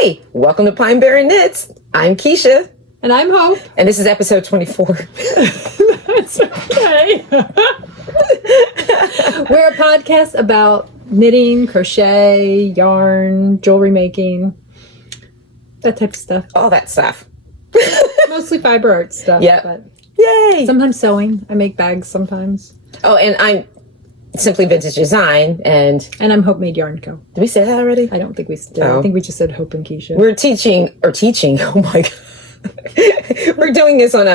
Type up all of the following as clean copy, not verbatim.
Hey, welcome to Pine Barren Knits. I'm Kiesha. And I'm Hope. And this is episode 24. That's okay. We're a podcast about knitting, crochet, yarn, jewelry making, that type of stuff. All that stuff. Mostly fiber art stuff. Yeah. But Yay. sometimes sewing. I make bags sometimes. Oh, and I'm Simply Vintage Design. And I'm Hopemade.co. Did we say that already? I don't think we did. Oh. I think we just said Hope and Kiesha. We're teaching. Oh my God. We're doing this on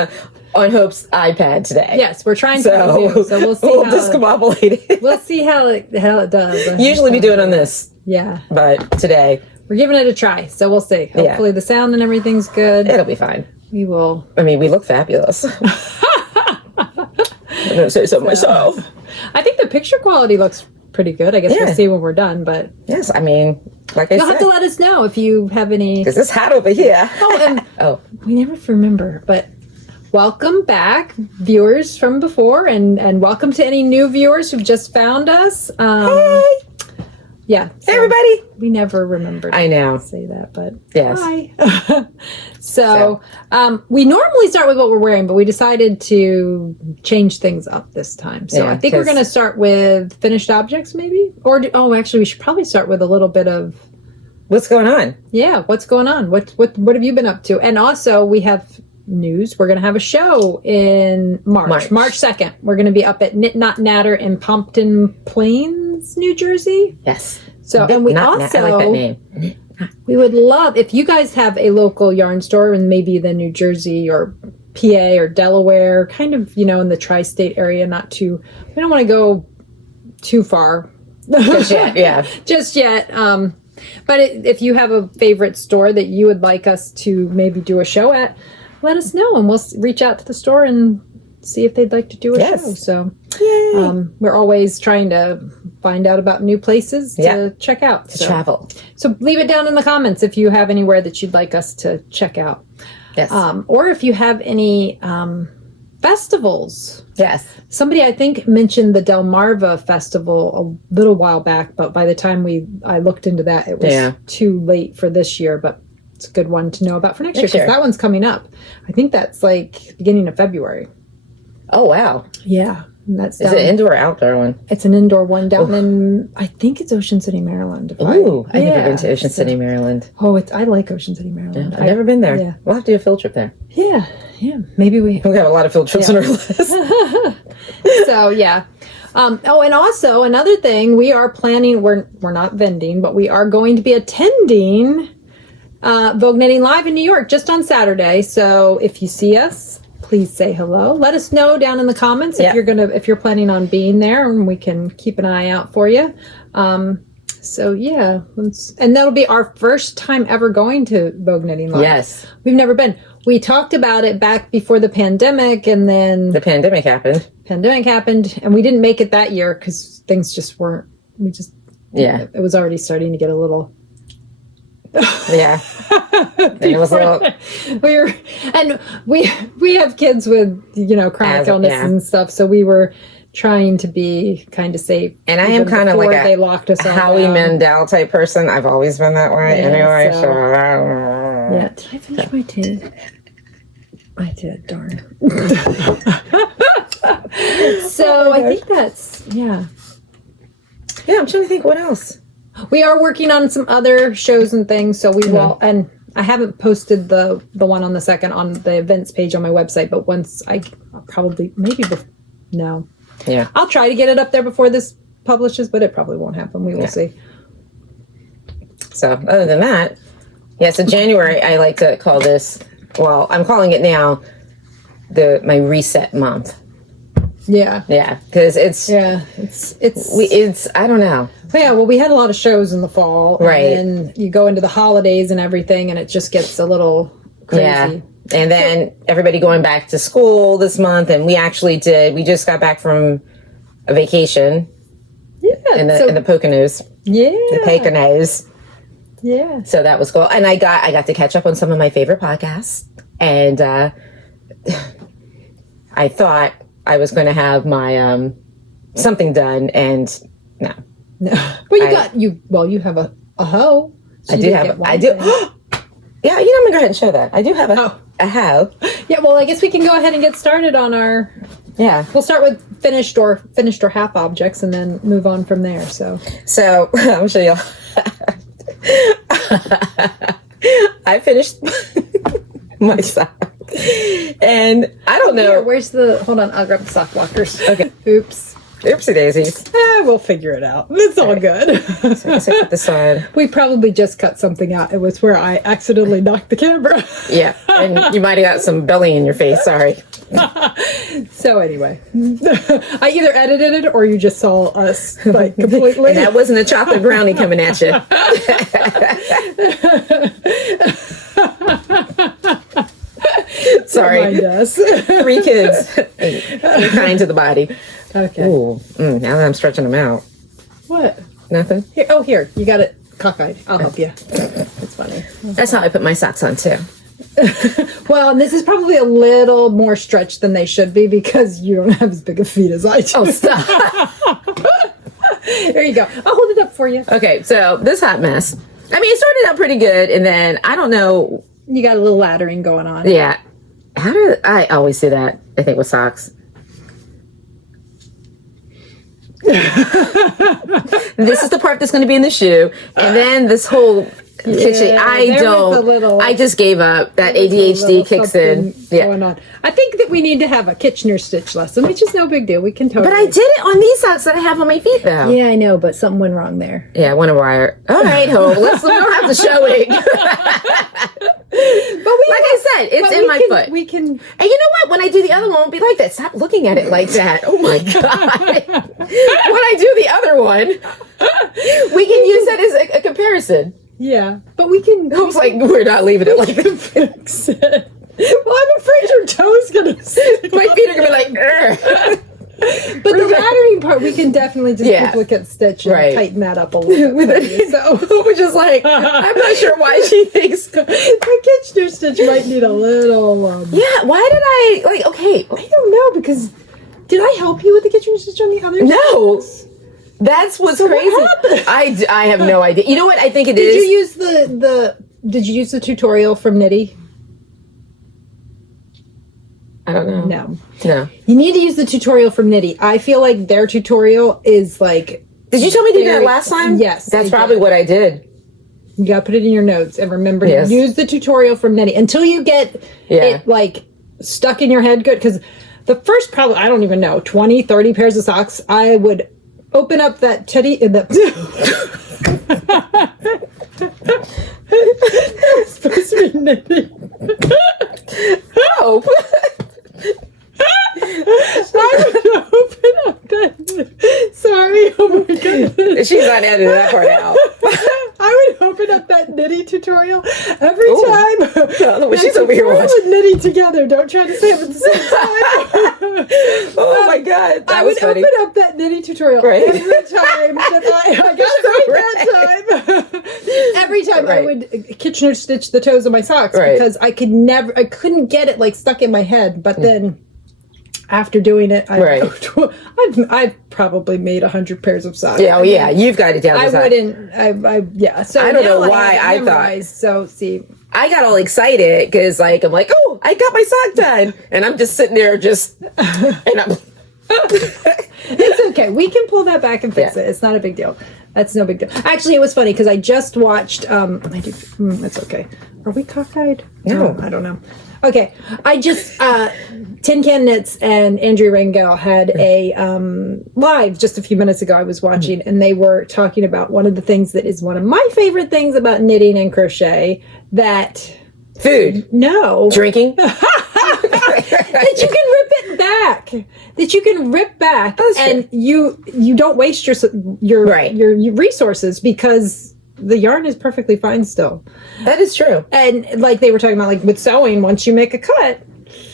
Hope's iPad today. Yes, we're trying to do. So we'll see we'll how discombobulate it. We'll see how it does. Usually we do it on this. Yeah. But today. We're giving it a try, so we'll see. Hopefully the sound and everything's good. It'll be fine. We will. I mean, we look fabulous. I'm going to say so myself. I think the picture quality looks pretty good. I guess we'll see when we're done, but... Yes, I mean, like I said... You'll have to let us know if you have any... Because it's hot over here. Oh, and we never remember, but welcome back, viewers from before, and welcome to any new viewers who've just found us. Hey! Yeah. Hey, everybody! We never remembered to say that, but yes. Hi. So, we normally start with what we're wearing, but we decided to change things up this time. So I think we're going to start with finished objects, maybe? Actually, we should probably start with a little bit of... What's going on? Yeah, what's going on? What have you been up to? And also, we have news. We're going to have a show in March 2nd. We're going to be up at Knit Not Natter in Pompton Plains, New Jersey. Yes. So, and we also... I like that name. We would love, if you guys have a local yarn store in maybe the New Jersey or PA or Delaware, kind of, in the tri-state area, we don't want to go too far. Just yet, yeah. Just yet. But if you have a favorite store that you would like us to maybe do a show at, let us know and we'll reach out to the store and see if they'd like to do a show. So we're always trying to find out about new places to check out. To travel. So leave it down in the comments if you have anywhere that you'd like us to check out. Yes. Or if you have any festivals. Yes. Somebody, I think, mentioned the Delmarva Festival a little while back, but by the time I looked into that, it was too late for this year, but it's a good one to know about for next year, because that one's coming up. I think that's like beginning of February. Oh, wow. Yeah. Is it an indoor or outdoor one? It's an indoor one down in, I think it's Ocean City, Maryland. I've never been to Ocean City, Maryland. Oh, I like Ocean City, Maryland. Yeah, I've never been there. Yeah. We'll have to do a field trip there. Yeah. Maybe we have a lot of field trips on our list. So, yeah. And also another thing, we are planning, we're not vending, but we are going to be attending Vogue Knitting Live in New York just on Saturday. So if you see us, please say hello. Let us know down in the comments if you're planning on being there, and we can keep an eye out for you. So yeah, and that'll be our first time ever going to Vogue Knitting Live. Yes, we've never been. We talked about it back before the pandemic, and then the pandemic happened, and we didn't make it that year because things just weren't. It was already starting to get a little. Yeah. It was a little... we have kids with chronic illnesses and stuff, so we were trying to be kind of safe. And I am kind of like they locked us Howie Mandel type person. I've always been that way anyway. So yeah. Did I finish my tea? I did. Darn. So I think that's Yeah, I'm trying to think what else. We are working on some other shows and things, so we will, and I haven't posted the one on the 2nd on the events page on my website, but once I'll try to get it up there before this publishes, but it probably won't happen. We will see. So other than that, so January, I like to call this, well, I'm calling it now my reset month. Yeah, because it's I don't know. Yeah, well, we had a lot of shows in the fall, right? And you go into the holidays and everything, and it just gets a little crazy. Yeah, and then everybody going back to school this month, and we just got back from a vacation. Yeah, in the Poconos. Yeah, the Poconos. Yeah, so that was cool, and I got to catch up on some of my favorite podcasts, and I thought I was going to have my something done, and no. Well, you have a hoe. I do have. I do. Yeah, I'm gonna go ahead and show that. I do have a how. Yeah, well, I guess we can go ahead and get started on our. Yeah, we'll start with finished or half objects, and then move on from there. So I'm sure y'all. I finished my sock, and I don't know. Where's the? Hold on, I'll grab the sock blockers. Okay. Oops. Oopsie daisies. We'll figure it out. It's all good. So I guess I put this on. We probably just cut something out. It was where I accidentally knocked the camera. Yeah, and you might have got some belly in your face. Sorry. So anyway, I either edited it or you just saw us like completely. And that wasn't a chocolate brownie coming at you. Sorry. 3 kids. 8 kinds of the body. Okay. Ooh, now that I'm stretching them out. What? Nothing? Here. You got it cockeyed. I'll help you. It's funny. That's how I put my socks on, too. Well, and this is probably a little more stretched than they should be because you don't have as big of feet as I do. Oh, stop. There you go. I'll hold it up for you. Okay, so this hot mess. I mean, it started out pretty good, and then, I don't know. You got a little laddering going on. Yeah. I always do that, I think, with socks. This is the part that's going to be in the shoe, and then this whole kitchen. I just gave up. That ADHD kicks in. Yeah. Going on. I think that we need to have a Kitchener stitch lesson, which is no big deal. We can totally. But I did it on these socks that I have on my feet, though. Yeah, I know, but something went wrong there. Yeah, I want to wire. All right, Hope. We don't have to show it. But I said, it's in my foot. We can. And you know what? When I do the other one, it won't be like that. Stop looking at it like that. Oh my god! When I do the other one, we can use that as a comparison. Yeah, but we can. Hope's like, we're not leaving it like that. Fix it. Well, I'm afraid your toe's gonna. My feet are gonna be like. Urgh. But the laddering part, we can definitely just duplicate stitch and tighten that up a little bit. So Hope just like, I'm not sure why she thinks the Kitchener stitch might need a little. Yeah, why did I okay? I don't know because did I help you with the Kitchener stitch on the other? No. That's what's crazy. What happened? I have no idea. You know what I think it is? Did you use Did you use the tutorial from Knitty? I don't know. No. You need to use the tutorial from Knitty. I feel like their tutorial is like. Did you tell me to do that last time? Yes. That's probably what I did. You gotta put it in your notes and remember to use the tutorial from Knitty until you get it like stuck in your head good. Because the first probably, I don't even know, 20, 30 pairs of socks, I would open up that teddy. It's supposed to be Knitty. Hope. I would open up that. Sorry, oh my goodness. She's not editing that part out. I would open up that Knitty tutorial every time. No, she's over here watching. Knitty together. Don't try to say it at the same time. Oh my god, I would open up that Knitty tutorial every time that I got that time. Every time I would Kitchener stitch the toes of my socks because I couldn't get it like stuck in my head. But then after doing it, I've probably made 100 pairs of socks. Yeah, yeah, you've got it down. I wouldn't. So I don't know why I thought. So see, I got all excited because I'm like, oh, I got my sock done, and I'm just sitting there and I'm. It's okay. We can pull that back and fix it. It's not a big deal. That's no big deal. Actually, it was funny because I just watched. That's okay. Are we cockeyed? No, I don't know. Okay, I just Tin Can Knits and Andrea Rangel had a live just a few minutes ago. I was watching, and they were talking about one of the things that is one of my favorite things about knitting and crochet. That food, drinking. That you can rip it back. That you can rip back, and you don't waste your resources because the yarn is perfectly fine still. That is true. And like they were talking about, like with sewing, once you make a cut,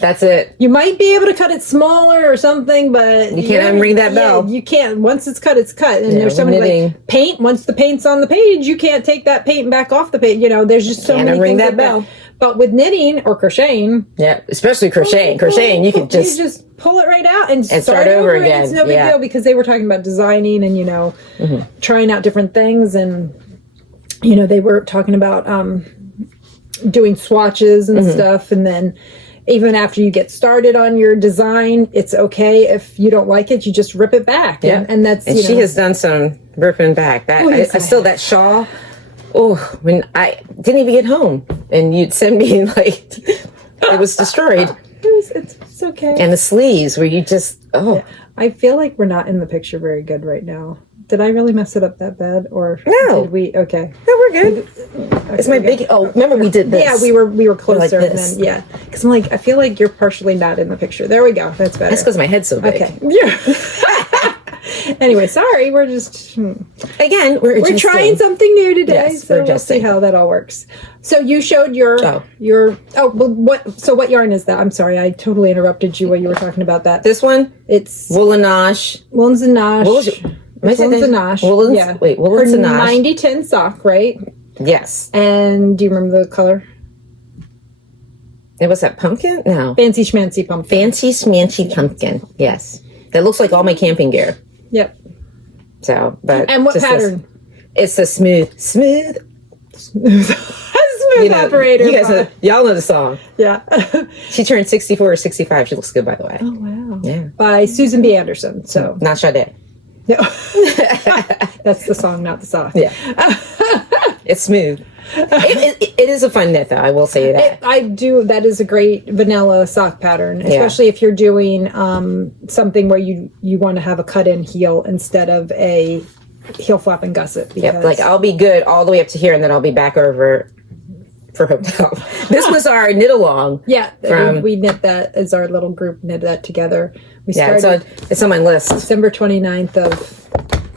that's it. You might be able to cut it smaller or something, but you can't unring that bell. You can't. Once it's cut, it's cut. And there's so many like paint. Once the paint's on the page, you can't take that paint back off the page. You know, there's just so many things that bell. But with knitting or crocheting, especially crocheting, you can just pull it right out and start over again. It's no big deal because they were talking about designing and trying out different things and they were talking about doing swatches and stuff, and then even after you get started on your design, it's okay if you don't like it, you just rip it back. Yeah. And that's, and she has done some ripping back. I still, that shawl, when I didn't even get home and you'd send me like, it was destroyed. It's okay. And the sleeves where you just, Yeah. I feel like we're not in the picture very good right now. Did I really mess it up that bad, or no? Did we? Okay, no, we're good. Okay, it's my big. Oh, remember we did this? Yeah, we were closer. Like this. And then, because I'm like, I feel like you're partially not in the picture. There we go. That's better. That's because my head's so big. Okay. Yeah. Anyway, sorry. We're just again. We're trying something new today, yes, so we'll see how that all works. So you showed your. What yarn is that? I'm sorry, I totally interrupted you while you were talking about that. This one. It's Woolanash. Woolens and Nosh. Woolens and Nosh. Woolens. Yeah. Wait. Woolens and Nosh. 90-10 sock, right? Yes. And do you remember the color? It was that pumpkin? No. Fancy schmancy pumpkin. Fancy schmancy pumpkin. Yes. That looks like all my camping gear. Yep. So, but and what pattern? It's a smooth operator. You guys y'all know the song. Yeah. She turned 64 or 65. She looks good, by the way. Oh, wow. Yeah. By Susan B. Anderson. So not Sade. No. That's the song, not the sock. Yeah. It's smooth. It is a fun knit, though. I will say that. I do. That is a great vanilla sock pattern, especially if you're doing something where you want to have a cut-in heel instead of a heel flap and gusset. Yep. Like I'll be good all the way up to here, and then I'll be back over for Hotel. This was our Knitalong. Yeah, we knit that as our little group, knit that together. We started, it's on my list. December 29th of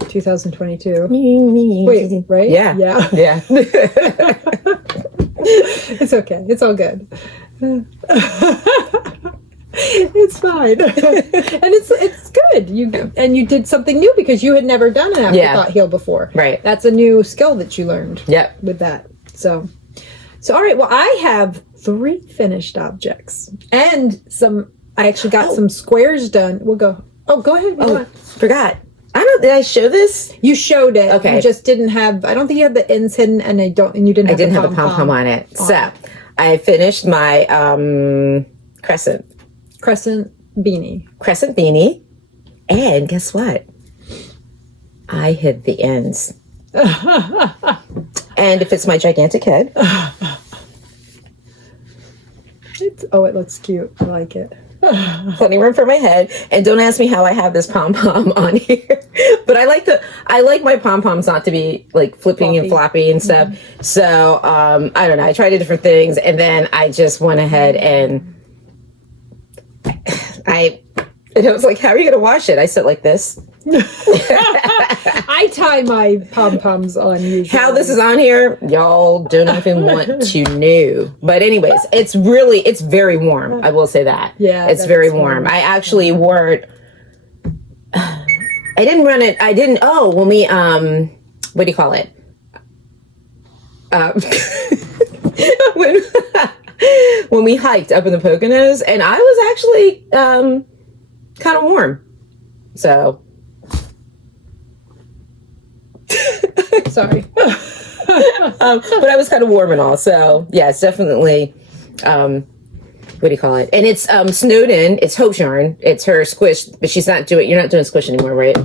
2022. Wait, right? Yeah. Yeah. It's okay. It's all good. It's fine. And it's good. You did something new because you had never done an afterthought heel before. Right. That's a new skill that you learned. Yep. With that. So all right. Well, I have 3 finished objects and I actually got some squares done. We'll go. Oh, go ahead. Forgot. Did I show this? You showed it. Okay. You just didn't have. I don't think you had the ends hidden, and you didn't. I didn't have the pom pom on it. So I finished my crescent beanie, and guess what? I hid the ends. And it fits my gigantic head. It looks cute. I like it. Plenty room for my head, and don't ask me how I have this pom pom on here. But I like my pom poms not to be like flipping and floppy and stuff. Mm-hmm. So I don't know. I tried different things, and then I just went ahead and I was like, "How are you going to wash it?" I said like this. I tie my pom poms on usually. How this is on here, y'all don't even want to know. But anyways, it's very warm. I will say that. Yeah, it's very warm. I actually wore it. I didn't run it. I didn't. Oh, when we what do you call it? When we hiked up in the Poconos, and I was actually kind of warm. So. Sorry. But I was kind of warm and all. So, yeah, it's definitely, what do you call it? And it's snowed in. It's Hope's yarn. It's her squish, but you're not doing squish anymore, right?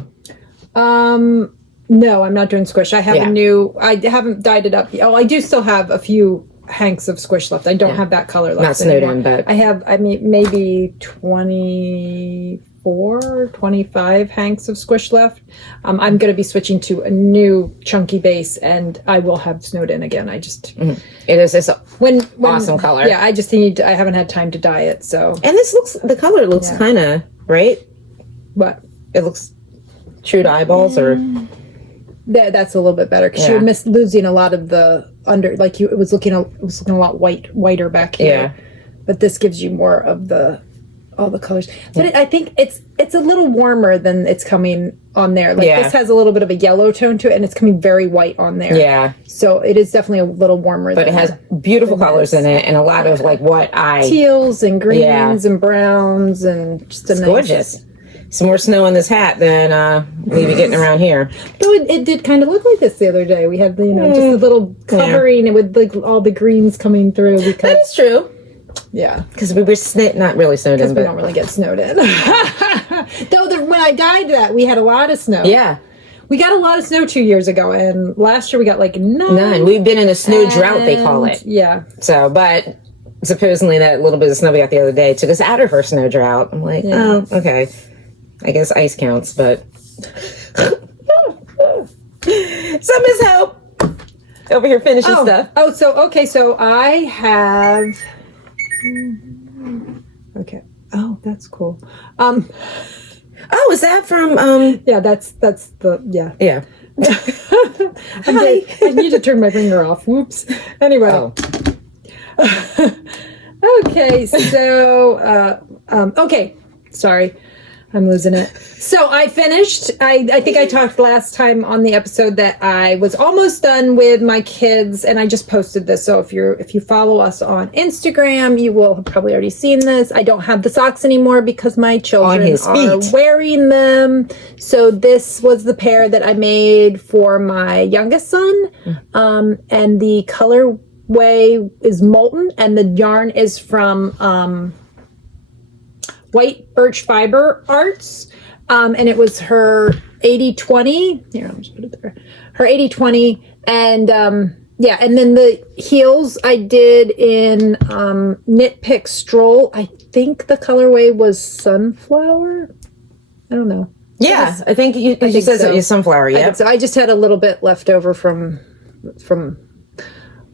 No, I'm not doing squish. I have I haven't dyed it up. Oh, I do still have a few hanks of squish left. I don't have that color left. Not snowed in, but. I have, maybe 25 hanks of squish left. I'm going to be switching to a new chunky base, and I will have snowed in again. I just it is this awesome color. Yeah, I just I haven't had time to dye it. So and the color looks kind of right. What it looks true to eyeballs or. That's a little bit better because you were losing a lot of the under. Like it was looking a lot whiter back here. Yeah. But this gives you more of all the colors. But I think it's a little warmer than it's coming on there. Like this has a little bit of a yellow tone to it, and it's coming very white on there. Yeah. So it is definitely a little warmer. But it has beautiful colors in it, and a lot of like what teals and greens and browns and just gorgeous. some more snow on this hat than we be getting around here. Though it did kind of look like this the other day. We had just a little covering with like all the greens coming through. Because, that is true. Yeah, because we were not really snowed in. We don't really get snowed in. Though when I dyed that, we had a lot of snow. Yeah. We got a lot of snow 2 years ago, and last year we got like none. We've been in a snow drought, they call it. Yeah. So, but supposedly that little bit of snow we got the other day took us out of our snow drought. I'm like, oh, okay. I guess ice counts, but. So, Miss Hope, over here finishing stuff. Oh, so I have. Okay. Oh, that's cool. Oh, is that from Yeah, that's the Yeah. I need to turn my finger off. Whoops. Anyway. Oh. Okay, so okay. Sorry. I'm losing it. So I finished. I think I talked last time on the episode that I was almost done with my kids, and I just posted this. So if you follow us on Instagram, you will have probably already seen this. I don't have the socks anymore because my children are wearing them. So this was the pair that I made for my youngest son, and the colorway is molten, and the yarn is from White Birch Fiber Arts, and it was her 80/20. Here, I'll just put it there. Her 80/20, and and then the heels I did in Knit Pick Stroll. I think the colorway was Sunflower. I don't know. Yeah, I think she says it was Sunflower. Yeah, so I just had a little bit left over from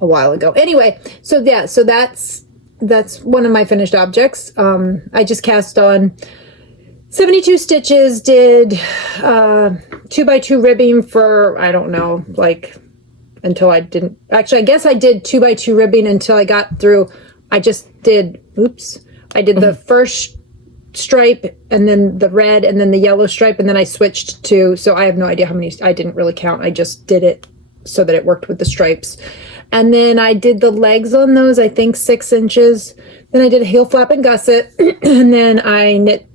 a while ago. Anyway, so that's one of my finished objects. I just cast on 72 stitches, did 2x2 ribbing for, I don't know, like until I didn't, actually I guess I did 2x2 ribbing until I got through, I did the first stripe and then the red and then the yellow stripe, and then I switched to, so I have no idea how many, I didn't really count, I just did it so that it worked with the stripes. And then I did the legs on those, I think 6 inches. Then I did a heel flap and gusset. And then I knit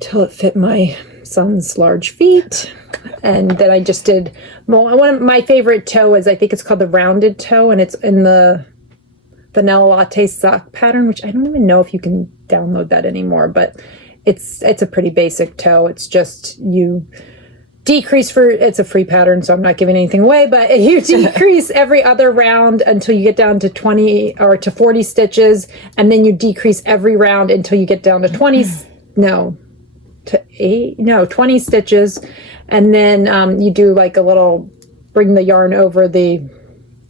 till it fit my son's large feet. And then I just did, one of my favorite toe is, I think it's called the rounded toe. And it's in the vanilla latte sock pattern, which I don't even know if you can download that anymore. But it's a pretty basic toe. It's just you decrease it's a free pattern, so I'm not giving anything away, but you decrease every other round until you get down to 20 or to 40 stitches, and then you decrease every round until you get down to 20 stitches, and then you do like a little, bring the yarn over the,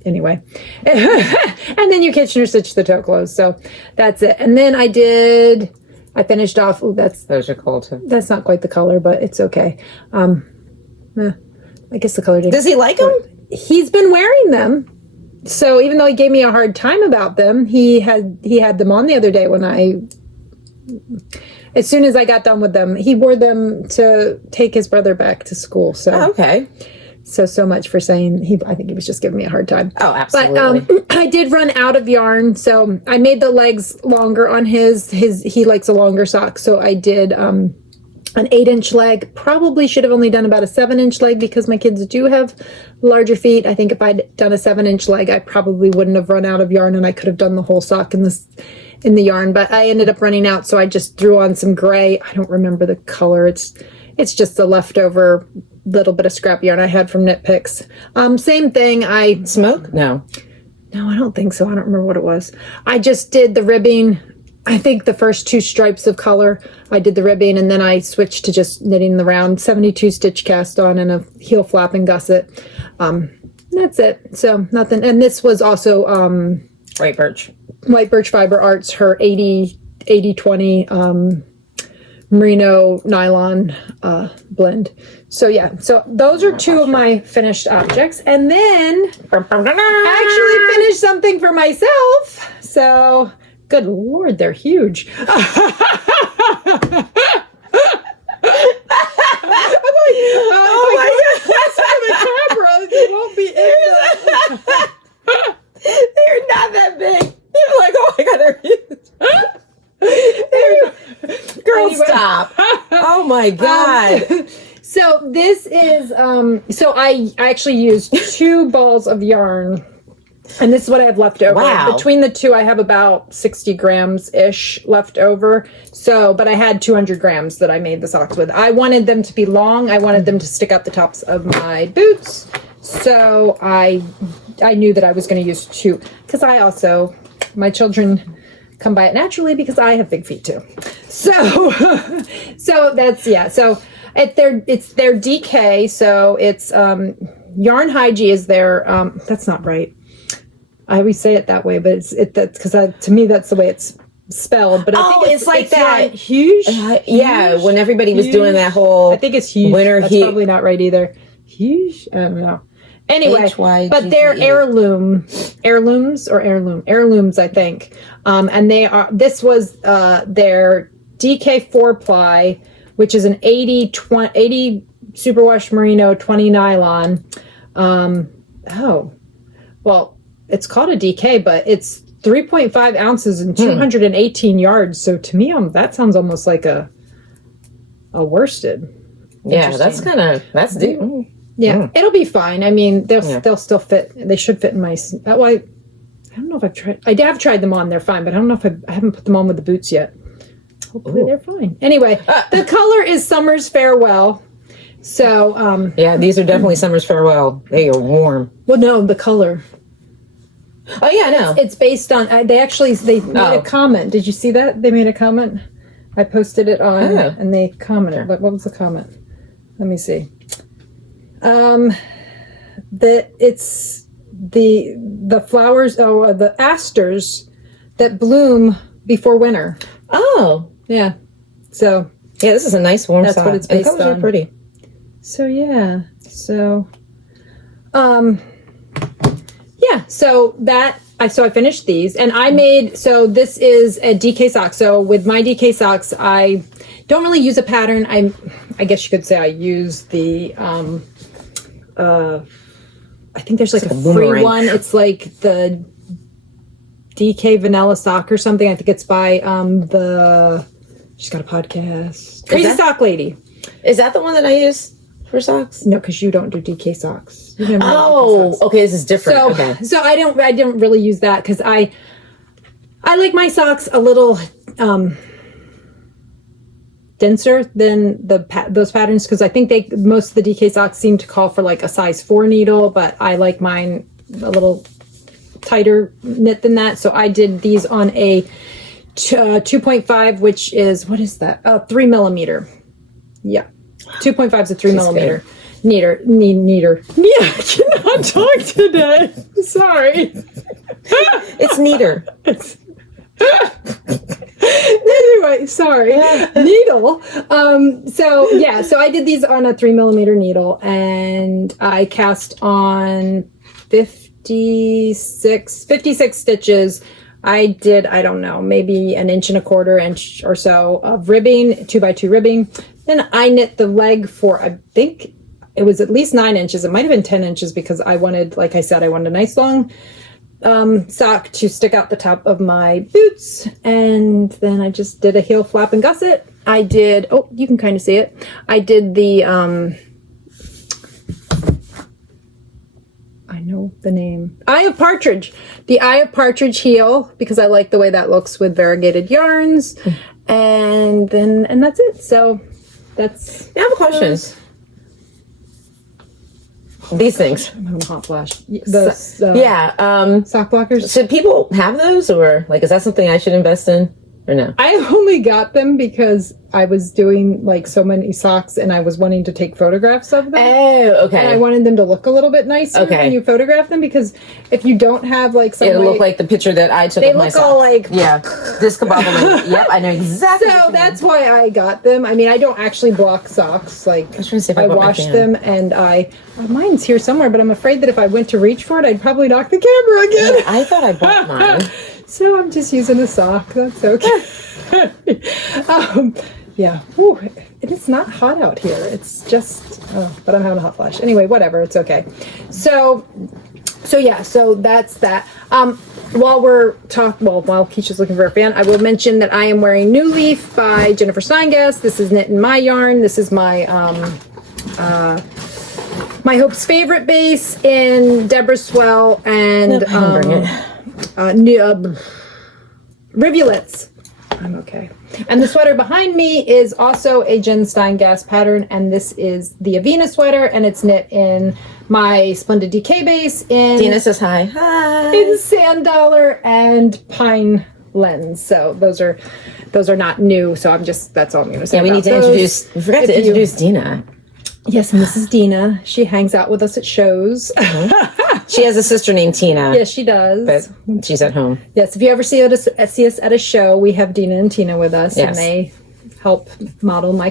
anyway, and then you kitchener stitch the toe closed, so that's it. And then I finished off, those are cool too. That's not quite the color, but it's okay. I guess the color didn't. Does he like them? He's been wearing them. So even though he gave me a hard time about them, he had them on the other day as soon as I got done with them, he wore them to take his brother back to school. So okay. So much for saying I think he was just giving me a hard time. Oh, absolutely. But I did run out of yarn, so I made the legs longer on his. He likes a longer sock, so I did an 8-inch leg. Probably should have only done about a 7-inch leg because my kids do have larger feet. I think if I'd done a 7-inch leg, I probably wouldn't have run out of yarn, and I could have done the whole sock in the yarn. But I ended up running out, so I just threw on some gray. I don't remember the color. It's just the leftover little bit of scrap yarn I had from Knit Picks. Same thing. Smoke? No, I don't think so. I don't remember what it was. I just did the ribbing. I think the first 2 stripes of color, I did the ribbing, and then I switched to just knitting the round 72 stitch cast on and a heel flap and gusset. That's it. So nothing. And this was also White Birch Fiber Arts, her 80/20 merino nylon blend. So yeah, so those are 2 of my finished objects, and then I actually finished something for myself. So good Lord, they're huge. I'm like, oh my God, the camera, you won't be in They're not that big. You're like, oh my God, they're huge. Girl, anyway. stop. my God. So this is, so I actually used 2 balls of yarn, and this is what I have left over. Wow. Between the two, I have about 60 grams-ish left over. So, but I had 200 grams that I made the socks with. I wanted them to be long. I wanted them to stick out the tops of my boots. So I knew that I was going to use 2, because my children come by it naturally because I have big feet too. So, so that's, yeah. So it's their DK. So it's, Yarn Hygie is their, that's not right. I always say it that way, but that's because to me, that's the way it's spelled. But I think it's like that. Huge. Yeah. When everybody was doing that whole, I think it's huge. Winter That's heat. probably not right either. Huge. I don't know. Anyway, H-Y-G-G-E. but they're heirlooms, I think. And this was their DK 4-ply, which is an 80 superwash merino, 20 nylon. Well, it's called a DK, but it's 3.5 ounces and 218 yards. So to me, that sounds almost like a worsted. Yeah, that's deep. Yeah, it'll be fine. I mean, they'll still fit. They should fit in my. Well, I don't know if I've tried. I have tried them on. They're fine, but I don't know if I haven't put them on with the boots yet. Hopefully, they're fine. Anyway, the color is Summer's Farewell. So, yeah, these are definitely Summer's Farewell. They are warm. Well, no, the color. Oh yeah, I know. It's based on. They made a comment. Did you see that? They made a comment. I posted it on, and they commented. What was the comment? Let me see. It's the flowers, the asters that bloom before winter. Oh, yeah. So yeah, this is a nice warm that's sock. what it's based and colors on. are pretty. So yeah. So, yeah. So I finished these, and I made. So this is a DK sock. So with my DK socks, I don't really use a pattern. I guess you could say I use the. I think there's like a free one. It's like the DK Vanilla Sock or something. I think it's by she's got a podcast. Crazy Sock Lady. Is that the one that I use for socks? No, because you don't do DK socks. You never DK socks. Okay, this is different. So I didn't really use that because I like my socks a little denser than those patterns, because I think most of the DK socks seem to call for like a size 4 needle, but I like mine a little tighter knit than that. So I did these on a 2.5, which is, what is that? 3 millimeter. Yeah, 2.5 is a 3 millimeter. Neater. Yeah, I cannot talk today. Sorry. It's neater. Anyway, sorry. Needle. So I did these on a 3 millimeter needle, and I cast on 56 stitches. I did, I don't know, maybe 1.25 inch or so of ribbing, 2x2 ribbing. Then I knit the leg for, I think it was at least 9 inches. It might have been 10 inches because I wanted, like I said, I wanted a nice long sock to stick out the top of my boots. And then I just did a heel flap and gusset. I did, you can kind of see it. I did the, I know the name. Eye of Partridge. The Eye of Partridge heel, because I like the way that looks with variegated yarns. And that's it. So that's... I have a question. These things. I'm having a hot flash. Sock blockers. Should people have those, or like, is that something I should invest in, or no? I only got them because I was doing like so many socks and I was wanting to take photographs of them. Oh, okay. And I wanted them to look a little bit nicer when you photograph them, because if you don't have like some, it'll look like the picture that I took of my socks. They look all like discombobulated. Yep, I know exactly. So that's why I got them. I mean, I don't actually block socks. Like I was trying to see if I wash them, and mine's here somewhere, but I'm afraid that if I went to reach for it, I'd probably knock the camera again. Yeah, I thought I bought mine. So I'm just using a sock. That's okay. Yeah. Ooh, it's not hot out here. It's just, but I'm having a hot flash. Anyway, whatever. It's okay. So So yeah, so that's that. While Kiesha's looking for a fan, I will mention that I am wearing Newleaf by Jennifer Steingass. This is knit in my yarn. This is my my Hope's Favorite base in Deborah's Swell and Rivulets. I'm okay. And the sweater behind me is also a Jen Steingass pattern, and this is the Avena sweater, and it's knit in my Splendid DK base in Dina says hi. Hi. in Sandollar and Pinelands. So those are not new. So that's all I'm going to say. Yeah, we need to introduce. We forgot to introduce Dina. Yes, and this is Dina. She hangs out with us at shows. She has a sister named Tina. Yes, she does. But she's at home. Yes, if you ever see us at a show, we have Dina and Tina with us, and they help model my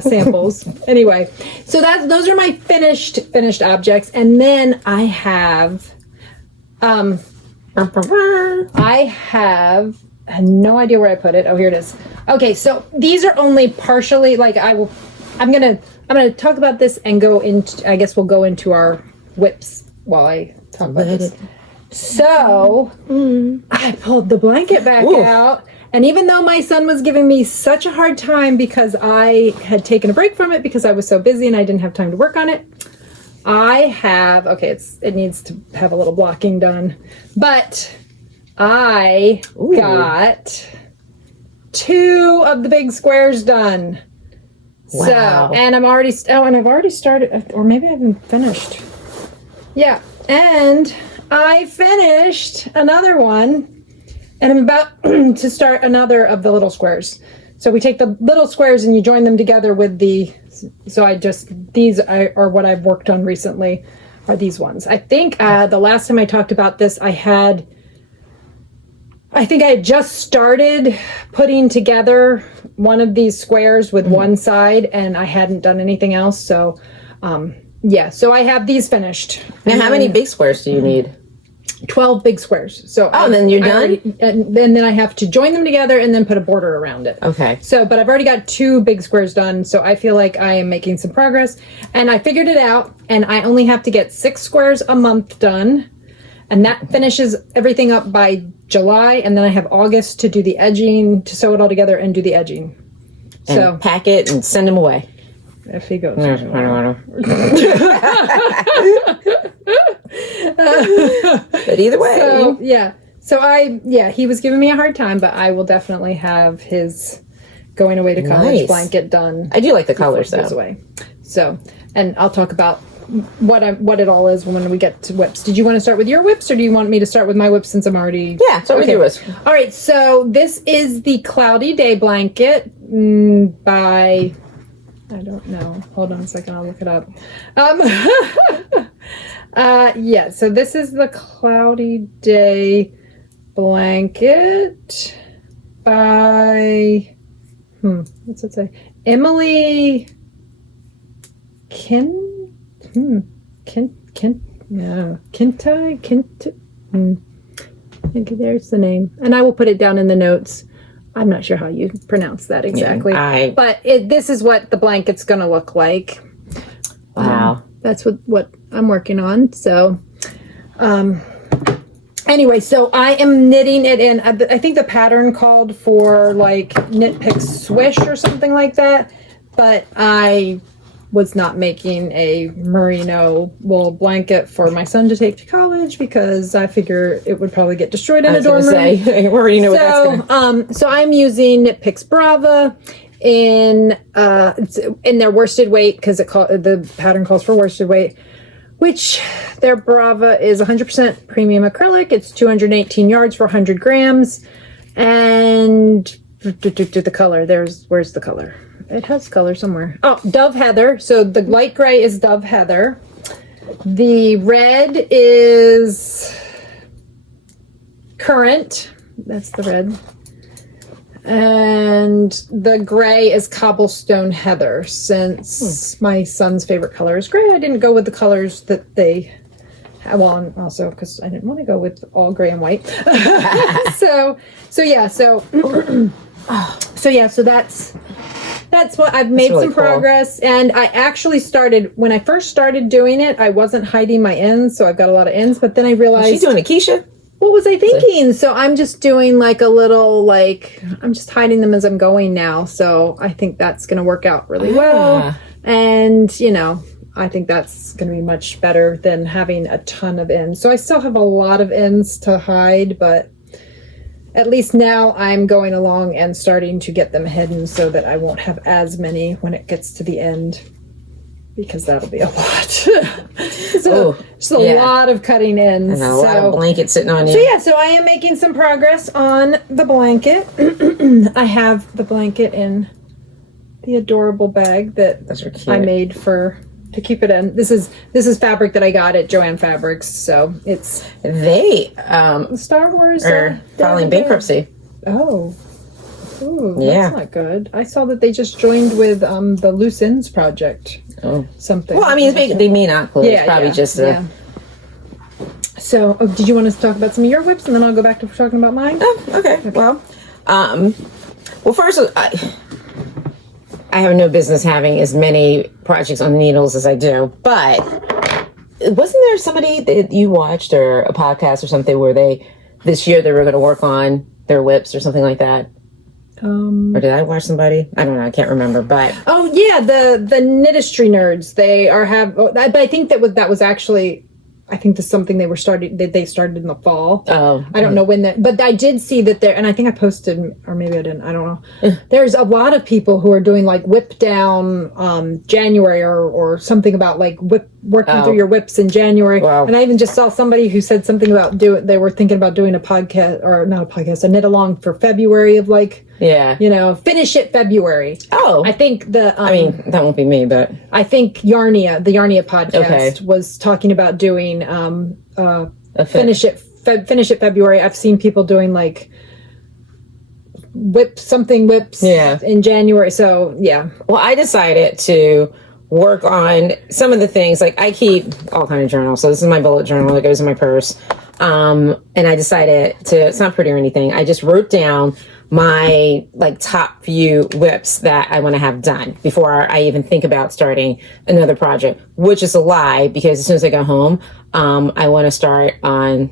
samples. Anyway, so those are my finished objects, and then I have I have no idea where I put it. Oh, here it is. Okay, so these are only partially I'm gonna talk about this and go into. I guess we'll go into our whips while I talk about this. So I pulled the blanket back out, and even though my son was giving me such a hard time because I had taken a break from it because I was so busy and I didn't have time to work on it, it needs to have a little blocking done, but I got 2 of the big squares done. Wow. So, and I've already started, or maybe I haven't finished. Yeah, and I finished another one, and I'm about to start another of the little squares. So we take the little squares and you join them together with these are what I've worked on recently, are these ones. I think the last time I talked about this, I think I had just started putting together one of these squares with one side, and I hadn't done anything else. So, so I have these finished. Now, how many big squares do you need? 12 big squares. So then you're done? And then I have to join them together and then put a border around it. Okay. So, but I've already got 2 big squares done, so I feel like I am making some progress. And I figured it out, and I only have to get 6 squares a month done. And that finishes everything up by July, and then I have August to do the edging, to sew it all together and do the edging. And pack it and send them away. If he goes. But either way. He was giving me a hard time, but I will definitely have his going away to college blanket done. I do like the colors though. Away. So, and I'll talk about what it all is when we get to whips. Did you want to start with your whips, or do you want me to start with my whips since I'm already... Yeah, start with your whips. All right, so this is the Cloudy Day blanket by... I don't know. Hold on a second, I'll look it up. So this is the Cloudy Day blanket by... what's it say? Emily... There's the name, and I will put it down in the notes. I'm not sure how you pronounce that exactly, but this is what the blanket's going to look like. Wow. That's what I'm working on. So, anyway, so I am knitting it in. I think the pattern called for like Knit Pick Swish or something like that, but I was not making a merino wool blanket for my son to take to college because I figure it would probably get destroyed in a dorm room. I already know what that's going. So I'm using Knit Picks Brava in their worsted weight because the pattern calls for worsted weight, which their Brava is 100% premium acrylic. It's 218 yards for 100 grams, and the color. Where's the color? It has color somewhere. Oh, Dove Heather. So the light gray is Dove Heather. The red is Currant. That's the red. And the gray is Cobblestone Heather. Since my son's favorite color is gray, I didn't go with the colors that they... Well, and also because I didn't want to go with all gray and white. So that's that's what I've made really some cool. progress. And I actually started, when I first started doing it, I wasn't hiding my ends. So I've got a lot of ends. But then I realized. She's doing it, Kiesha. What was I thinking? So I'm just doing like a little, like, I'm just hiding them as I'm going now. So I think that's going to work out really well. And, you know, I think that's going to be much better than having a ton of ends. So I still have a lot of ends to hide, but at least now I'm going along and starting to get them hidden so that I won't have as many when it gets to the end. Because that'll be a lot. It's a lot of cutting ends. And a lot of blankets sitting on you. So yeah, so I am making some progress on the blanket. I have the blanket in the adorable bag that I made to keep it in. This is fabric that I got at Joann Fabrics, so it's Star Wars are filing bankruptcy. Oh. Ooh, that's not good. I saw that they just joined with the Loose Ends project. Oh. Something. Well, I mean, they may not close. Yeah, probably just a... So, did you want us to talk about some of your whips, and then I'll go back to talking about mine? Oh, okay. Well, first, I have no business having as many projects on the needles as I do, but wasn't there somebody that you watched or a podcast or something where this year they were going to work on their whips or something like that? Or did I watch somebody? I don't know. I can't remember. But the Knitistry nerds. They but I think that was actually. I think this is something they started in the fall. Oh, I don't know when that, but I did see that there, and I think I posted, or maybe I didn't. I don't know. There's a lot of people who are doing like whip down January or something about like working through your whips in January. Wow. And I even just saw somebody who said something about they were thinking about doing a podcast, or not a podcast, a knit along for February of like. Yeah. You know, finish it February. Oh. I think that won't be me, but I think the Yarnia podcast was talking about doing finish it February. I've seen people doing like whips in January. So, yeah. Well, I decided to work on some of the things. Like, I keep all kind of journals. So this is my bullet journal that goes in my purse. And I decided it's not pretty or anything. I just wrote down my like top few whips that I want to have done before I even think about starting another project, which is a lie because as soon as I go home, I want to start on,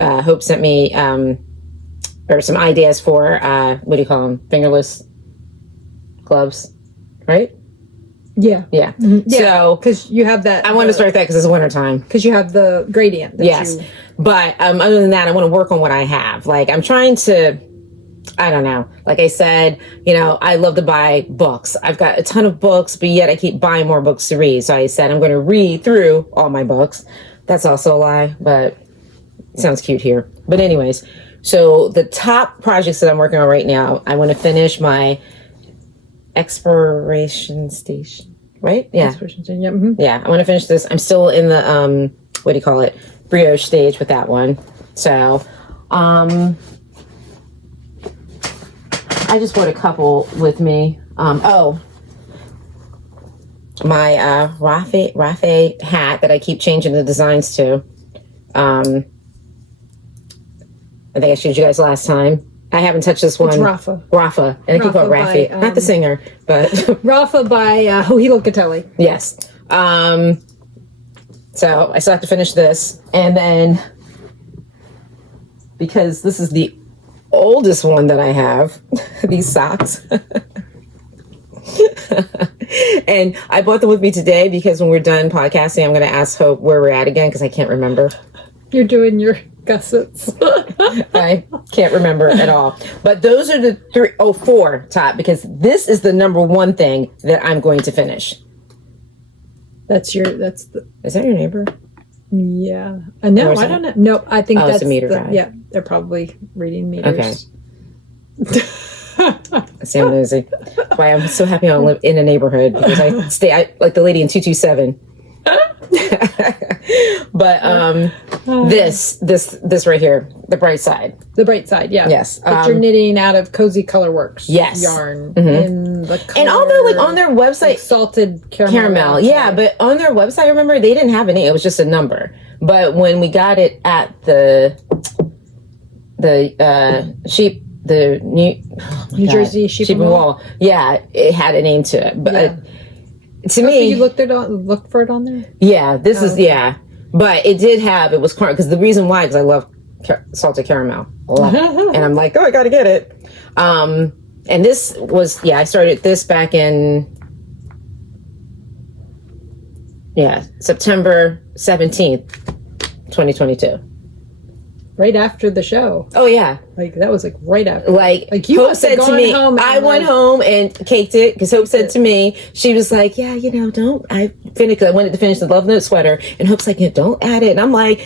Hope sent me, or some ideas for, what do you call them? Fingerless gloves, right? Yeah. Yeah. Mm-hmm. Yeah. So, because you have that. I want to start that because it's wintertime. Because you have the gradient. Yes. But, other than that, I want to work on what I have. Like, I'm trying to, I don't know. Like I said, you know, I love to buy books. I've got a ton of books, but yet I keep buying more books to read. So I said, I'm going to read through all my books. That's also a lie, but it sounds cute here. But anyways, so the top projects that I'm working on right now, I want to finish my expiration station, right? Yeah. Expiration station, yeah. Mm-hmm. Yeah, I want to finish this. I'm still in the, what do you call it? Brioche stage with that one. So, I just brought a couple with me. My Rafa hat that I keep changing the designs to. I think I showed you guys last time. I haven't touched this one. It's Rafa. Rafa. And I keep calling Rafi. Not the singer, but... Rafa by Locatelli. Yes. So I still have to finish this. And then, because this is the oldest one that I have, these socks. And I brought them with me today because when we're done podcasting, I'm going to ask Hope where we're at again because I can't remember. You're doing your gussets. I can't remember at all. But those are the four top, because this is the number one thing that I'm going to finish. Is that your neighbor? Yeah. No, I don't know. No, I think that's it's a meter guy. Yeah, they're probably reading meters. Okay. Sam nosy. Why I'm so happy I don't live in a neighborhood because I like the lady in 227. But this right here, the bright side. The bright side, yeah. Yes. But you're knitting out of Cozy Colorworks yarn in the color, and although like on their website, like salted caramel. Yeah, but on their website, remember they didn't have any. It was just a number. But when we got it at the sheep New Jersey sheep and wool. Yeah, it had a name to it, but to me, so you looked for it on there. Yeah, this is but it did have it was caramel because the reason why because I love salted caramel, love it. And I'm like, oh, I got to get it. And this was I started this back in September 17th, 2022. Right after the show. Oh yeah, like that was like right after. Like you Hope said to me, I went home and caked it because Hope said to me, she was like, yeah, don't I finished? I wanted to finish the Love Note sweater, and Hope's like, don't add it, and I'm like,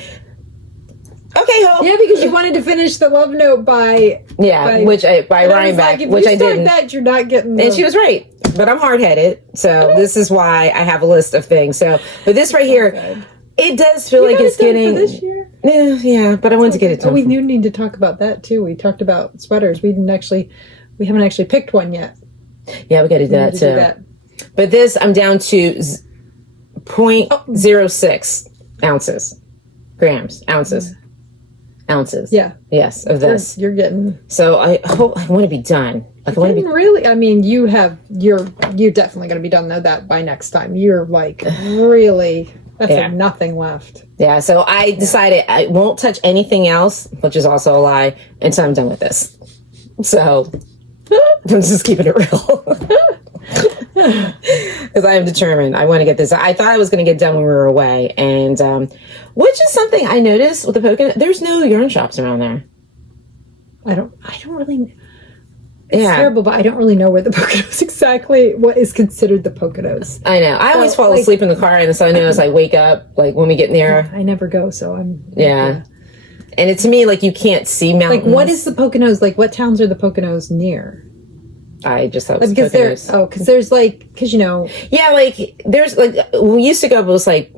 okay, Hope. Yeah, because you wanted to finish the Love Note by Rhinebeck, which I didn't. That you're not getting. And she was right, but I'm hard headed, so this is why I have a list of things. So, but this right here. It does feel like it's getting. For this year? Yeah, but I wanted to get it done. We do need to talk about that too. We talked about sweaters. We haven't actually picked one yet. Yeah, we got to do that too. But this, I'm down to 0.06 ounces. Yeah. Yes, of this. You're getting. So I want to be done. Like I want to be really. I mean, you're definitely going to be done that by next time. You're like really. That's like nothing left. Yeah, so I decided I won't touch anything else, which is also a lie, until I'm done with this. So I'm just keeping it real. Because I am determined. I want to get this. I thought I was going to get done when we were away. And which is something I noticed with the Poconos. There's no yarn shops around there. I don't really... It's terrible, but I don't really know where the Poconos exactly, what is considered the Poconos. I know. I always fall asleep in the car, and so I know as I wake up, like when we get near. I never go, so I'm. Yeah. And to me, like you can't see mountains. Like what is the Poconos? Like what towns are the Poconos near? I just thought it was because Poconos. Because there's because Yeah, like there's like we used to go, but it was like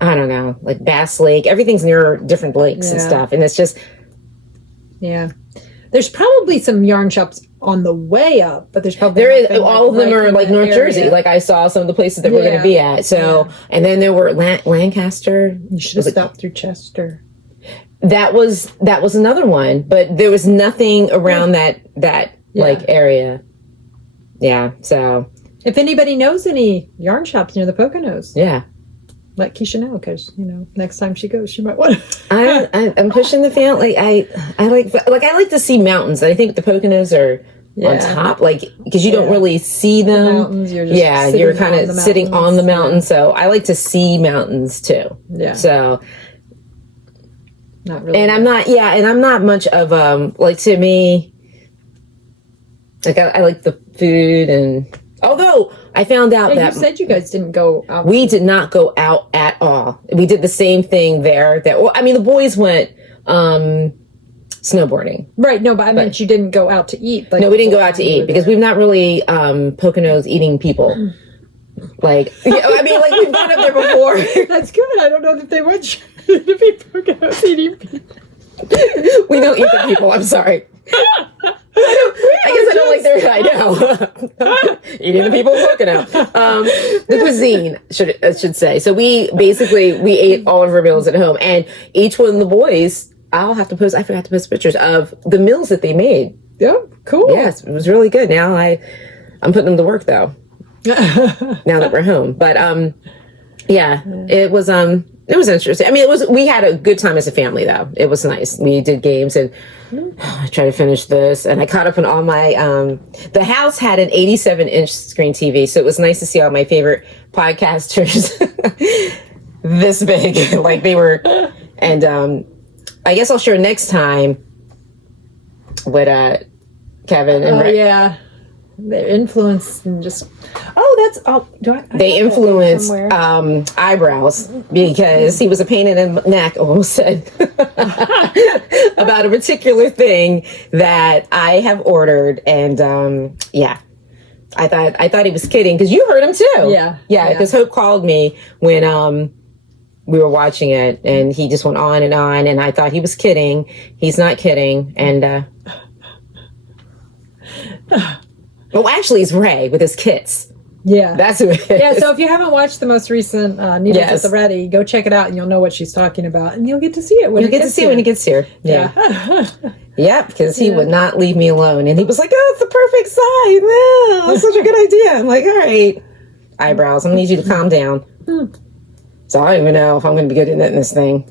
I don't know, like Bass Lake. Everything's near different lakes and stuff, and it's just. Yeah. There's probably some yarn shops on the way up, but there's probably all of them are like North Jersey. Like I saw some of the places that we're going to be at. So and then there were Lancaster. You should have stopped through Chester. That was another one, but there was nothing around that like area. Yeah. So if anybody knows any yarn shops near the Poconos, let Kiesha know because next time she goes, she might want to. I'm pushing the family. I like to see mountains. I think the Poconos are on top, like because you don't really see them. The mountains, you're just you're kind of sitting on the mountain. So I like to see mountains too. Yeah. So. Not really. And I'm not much of like to me. Like I like the food and. Although I found out that you said you guys didn't go out. We did not go out at all. We did the same thing there. The boys went snowboarding. Right. No, but I meant you didn't go out to eat. No, we didn't go out to eat because we've not really Poconos eating people. Like we've gone up there before. That's good. I don't know that they would to be Poconos eating people. We don't eat the people. I'm sorry. I guess I don't like their. I know eating the people of Pocono. The cuisine should say. So we ate all of our meals at home, and each one of the boys. I'll have to post. I forgot to post pictures of the meals that they made. Yeah, cool. Yes, it was really good. Now I'm putting them to work though. Now that we're home, but it was interesting. I mean, we had a good time as a family though. It was nice. We did games and I tried to finish this and I caught up on all my, the house had an 87-inch screen TV. So it was nice to see all my favorite podcasters this big, like they were. And, I guess I'll share next time with, Kevin and Rick. Yeah. Their influence and just they influenced eyebrows because he was a pain in the neck almost said about a particular thing that I have ordered and I thought he was kidding because you heard him too. Yeah because Hope called me when we were watching it and he just went on and I thought he was kidding. He's not kidding and well, actually, it's Ray with his kits. Yeah. That's who it is. Yeah, so if you haven't watched the most recent Needles Yes. at the Ready, go check it out and you'll know what she's talking about. And you'll get to see it when You'll get to see it when he gets here. Yeah. Yep, because he would not leave me alone. And he was like, oh, it's the perfect size. No, that's such a good idea. I'm like, all right. Eyebrows, I'm going to need you to calm down. So I don't even know if I'm going to be good at knitting this thing.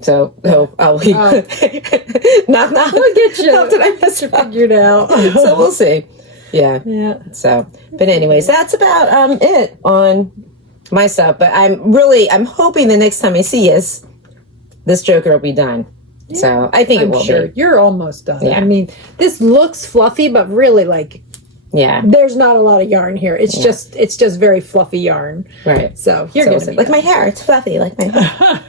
So, I'll leave. Knock, knock. Look at you. How did I mess it up? Figured out. So we'll see. Yeah. Yeah. So, but anyways, that's about it on my stuff. But I'm hoping the next time I see us, this Joker will be done. So I think it will be. You're almost done. Yeah. I mean, this looks fluffy, but really, like, Yeah. there's not a lot of yarn here. It's just very fluffy yarn. Right. So you're So gonna we'll see. be Like done. my hair. It's fluffy like my hair.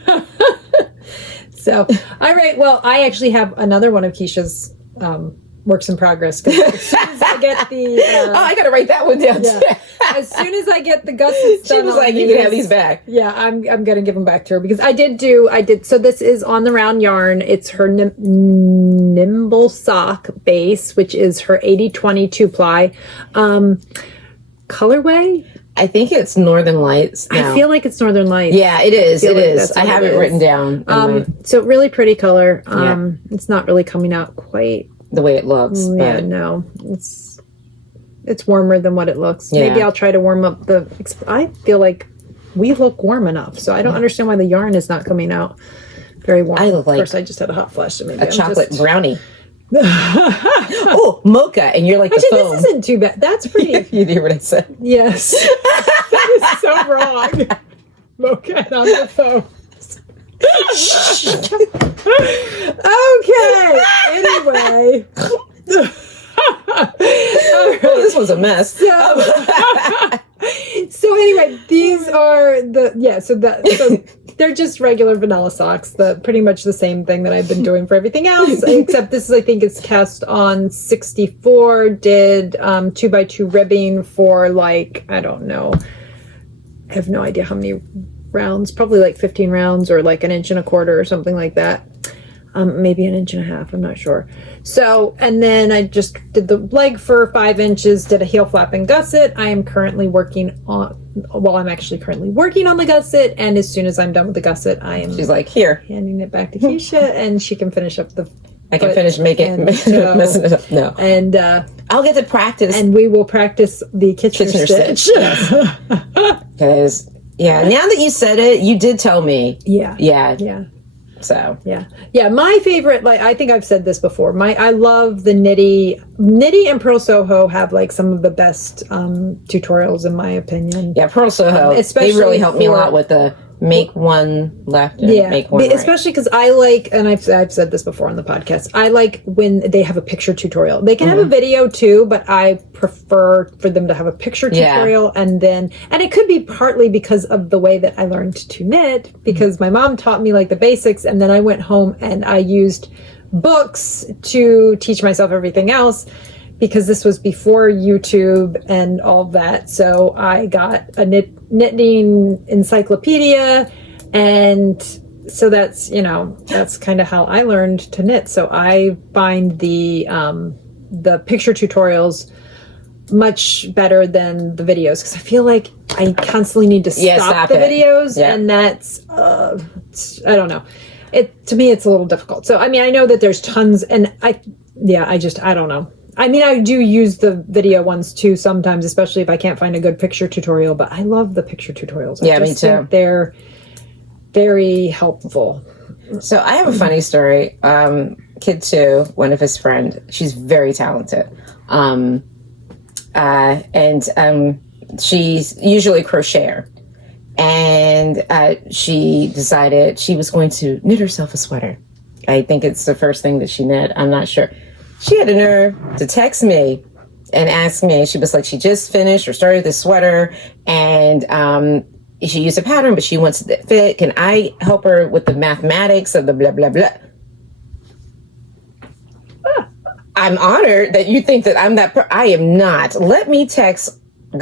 So, all right. Well, I actually have another one of Kiesha's works in progress. 'Cause as soon as I get the I got to write that one down yeah, too. as soon as I get the gussets done, She was on like, you can have these back. Yeah, I'm gonna give them back to her because I did. So this is on the round yarn. It's her Nimble Sock base, which is her 80/20 2-ply colorway. I think it's Northern Lights now. I feel like it's Northern Lights. Yeah, it is. It like is. that's I what have it it is. written down So really pretty color. Yeah. It's not really coming out quite. the way it looks. Yeah, But no, it's warmer than what it looks. Yeah. Maybe I'll try to warm up the. I feel like we look warm enough, so I don't understand why the yarn is not coming out very warm. I look like of course, I just had a hot flash. So maybe a I'm chocolate just... brownie. Oh, mocha, and you're like the Actually, foam. this isn't too bad. That's pretty. You hear what I said? Yes, that is so wrong. Mocha on the phone. Okay. Anyway. Oh, this was a mess. So anyway, these are so they're just regular vanilla socks. Pretty much the same thing that I've been doing for everything else, except this is, I think it's cast on 64. Did 2x2 ribbing for like, I don't know. I have no idea how many rounds, probably like 15 rounds or like 1.25 inches or something like that. Maybe 1.5 inches, I'm not sure. So, and then I just did the leg for 5 inches, did a heel flap and gusset. I'm actually currently working on the gusset, and as soon as I'm done with the gusset, I am She's like, here. handing it back to Kiesha, and she can finish up the I can finish making messing it up. No. And I'll get to practice. and we will practice the Kitchener stitch. Because, now that you said it, you did tell me. Yeah. Yeah. So. Yeah. My favorite, like, I think I've said this before. I love the Knitty and Pearl Soho have like some of the best tutorials in my opinion. Yeah, Pearl Soho, especially they really helped me a for- lot with the make one left and make one right. Especially because I like, and I've said this before on the podcast, I like when they have a picture tutorial. They can have a video too, but I prefer for them to have a picture tutorial, and it could be partly because of the way that I learned to knit, because my mom taught me like the basics, and then I went home and I used books to teach myself everything else, because this was before YouTube and all that. So I got a knitting encyclopedia, and so that's kind of how I learned to knit. So I find the picture tutorials much better than the videos, because I feel like I constantly need to stop the videos, and that's I don't know. To me, it's a little difficult. So I mean, I know that there's tons, and I don't know. I mean, I do use the video ones too sometimes, especially if I can't find a good picture tutorial, but I love the picture tutorials. Yeah, I just me too. think they're very helpful. So I have a funny story. Kid 2, one of his friends, she's very talented. She's usually a crocheter. And she decided she was going to knit herself a sweater. I think it's the first thing that she knit. I'm not sure. She had the nerve to text me and ask me. She was like, she just finished or started this sweater, and she used a pattern, but she wants it to fit. Can I help her with the mathematics of the blah, blah, blah? I'm honored that you think that I'm that. I am not. Let me text my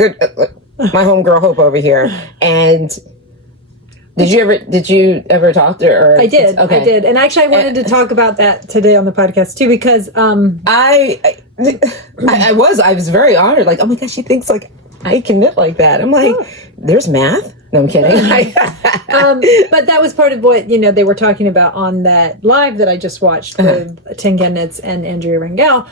homegirl Hope over here. And did you ever talk to her? I did. Okay. I did. And actually, I wanted to talk about that today on the podcast too, because I was very honored. Like, oh my gosh, she thinks like I can knit like that. I'm like, there's math. No, I'm kidding. But that was part of what, they were talking about on that live that I just watched with Tengen Knits and Andrea Rangel.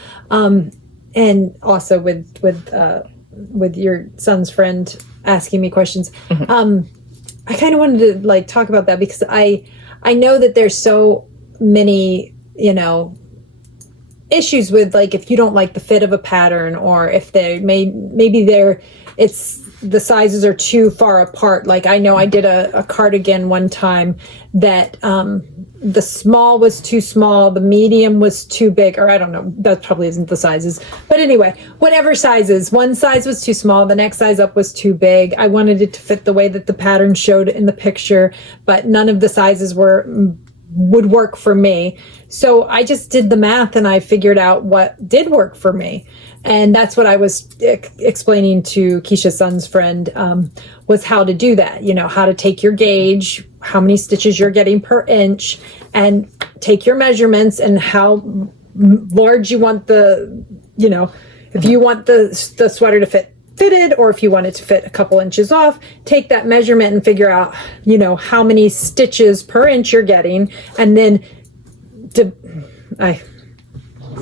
And also with your son's friend asking me questions. I kind of wanted to talk about that because I know that there's so many, issues with if you don't like the fit of a pattern, or if it's the sizes are too far apart. I know I did a cardigan one time that the small was too small, the medium was too big, or I don't know, that probably isn't the sizes. But anyway, whatever sizes, one size was too small, the next size up was too big. I wanted it to fit the way that the pattern showed in the picture, but none of the sizes would work for me. So I just did the math and I figured out what did work for me. And that's what I was explaining to Kiesha's son's friend, was how to do that. How to take your gauge, how many stitches you're getting per inch, and take your measurements and how large you want if you want the sweater to fit fitted, or if you want it to fit a couple inches off, take that measurement and figure out, how many stitches per inch you're getting. And then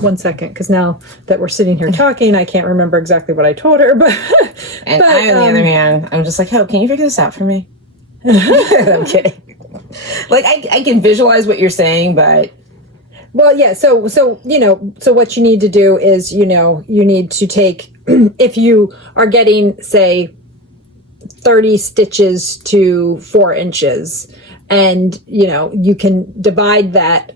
one second, because now that we're sitting here talking, I can't remember exactly what I told her. But I, on the other hand, I'm just like, Hope, can you figure this out for me? I'm kidding. I can visualize what you're saying, but well, yeah. So what you need to do is, you need to take, if you are getting, say, 30 stitches to 4 inches, and you can divide that.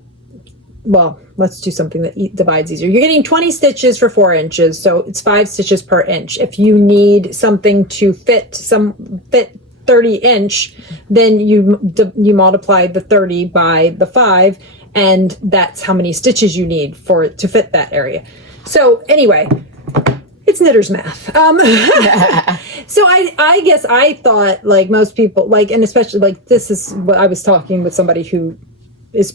Well, let's do something that divides easier. You're getting 20 stitches for 4 inches, so it's 5 stitches per inch. If you need something to fit 30 inch, then you multiply the 30 by the 5, and that's how many stitches you need to fit that area. So anyway, it's knitter's math. So I guess I thought, most people, and especially this is what I was talking with somebody who is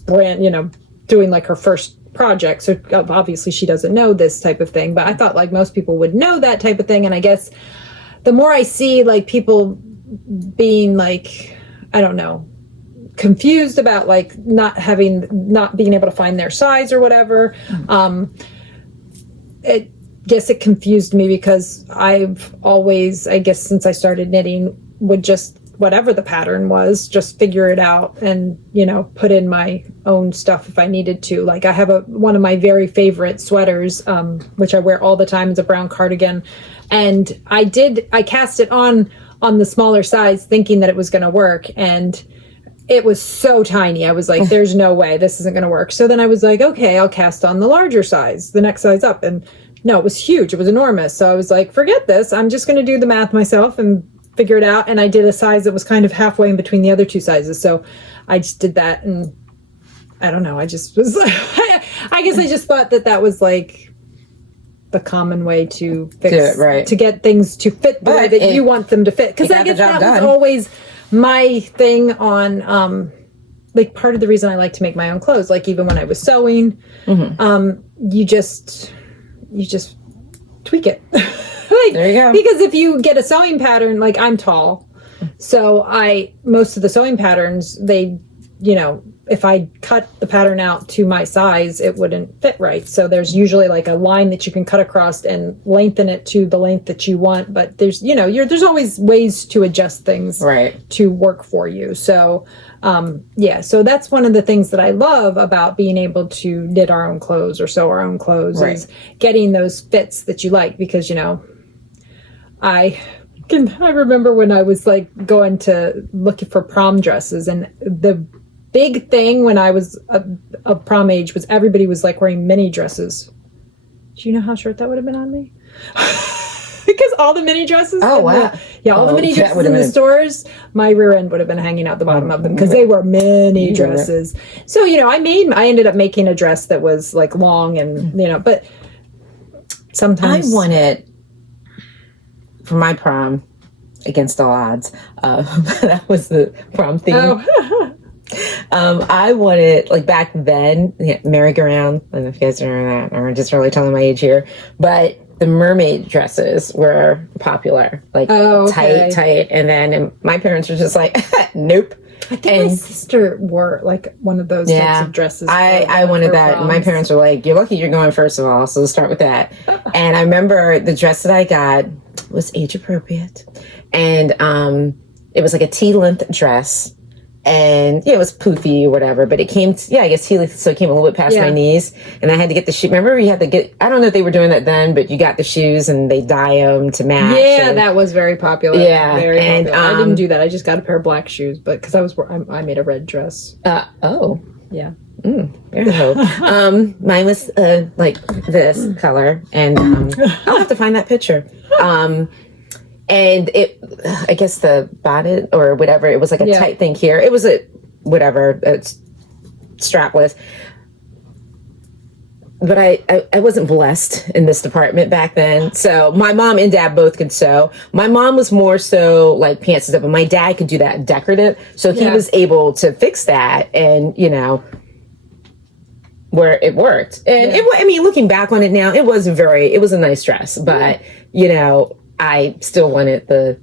doing her first project. So obviously she doesn't know this type of thing, but I thought most people would know that type of thing. And I guess the more I see people being I don't know, confused about not being able to find their size or whatever, it confused me, because I've always, I guess since I started knitting, would just, whatever the pattern was, just figure it out and, put in my own stuff if I needed to. I have one of my very favorite sweaters, which I wear all the time. It's a brown cardigan. And I cast it on the smaller size thinking that it was going to work. And it was so tiny. I was like, there's no way this isn't going to work. So then I was like, okay, I'll cast on the larger size, the next size up. And no, it was huge. It was enormous. So I was like, forget this. I'm just going to do the math myself and figure it out. And I did a size that was kind of halfway in between the other two sizes. So I just did that. And I don't know. I just was like, I guess I just thought that was the common way to fix, right, to get things to fit the way that you want them to fit. Because I guess that was always my thing on, part of the reason I like to make my own clothes, even when I was sewing, you just tweak it. There you go. Because if you get a sewing pattern, I'm tall, so most of the sewing patterns, they, if I cut the pattern out to my size, it wouldn't fit right. So there's usually a line that you can cut across and lengthen it to the length that you want. But there's, there's always ways to adjust things to work for you. So, so that's one of the things that I love about being able to knit our own clothes or sew our own clothes, is getting those fits that you like. Because, I remember when I was going to looking for prom dresses, and the big thing when I was of prom age was everybody was wearing mini dresses. Do you know how short that would have been on me? Because all the mini dresses, all the mini dresses in the stores, my rear end would have been hanging out the bottom of them, because they were mini dresses. So I ended up making a dress that was long, and but sometimes I wanted, for my prom, against all odds, that was the prom theme. I wanted, back then, merry-go-round. I don't know if you guys remember that, or just really telling my age here, but the mermaid dresses were popular, like tight. And then my parents were just like, nope. I think my sister wore like one of those types of dresses. I wanted that. Proms. My parents were like, you're lucky you're going first of all, so let's start with that. And I remember the dress that I got was age appropriate. And it was like a T-length dress. And yeah, it was poofy or whatever, but it came, I guess T-length, so it came a little bit past my knees. And I had to get the shoe. Remember, you had to get, I don't know if they were doing that then, but you got the shoes and they dye them to match. Yeah, that was very popular. Yeah. Very popular. I didn't do that. I just got a pair of black shoes, but because I made a red dress. Yeah. Very hope. Mine was like this color, and I'll have to find that picture. And it, I guess the bonnet or whatever, it was like a tight thing here. It was it's strapless. But I wasn't blessed in this department back then. So my mom and dad both could sew. My mom was more so like pants and stuff, but my dad could do that decorative. So he was able to fix that, and where it worked. And looking back on it now, it was a nice dress, but I still wanted the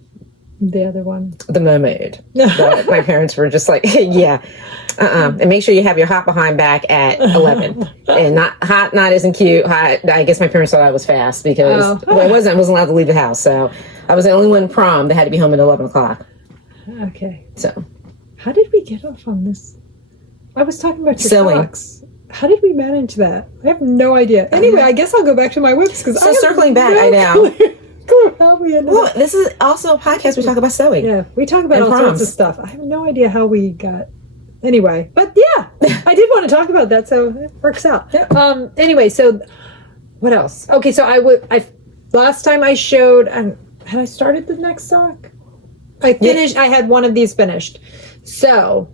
other one, the mermaid. But my parents were just like, and make sure you have your hot behind back at 11, and not isn't cute. Hot. I guess my parents thought I was fast because I wasn't allowed to leave the house. So I was the only one prom that had to be home at 11 o'clock. Okay. So how did we get off on this? I was talking about your sewing. socks. How did we manage that? I have no idea. Anyway, I guess I'll go back to my whips because circling back, I know. How we ended well, this is also a podcast. We talk about sewing. Yeah, we talk about all sorts of stuff. I have no idea how we got. Anyway, but yeah, I did want to talk about that, so it works out. Yeah. Anyway, so what else? Okay, so last time I showed. Had I started the next sock? I finished. Yeah. I had one of these finished. So,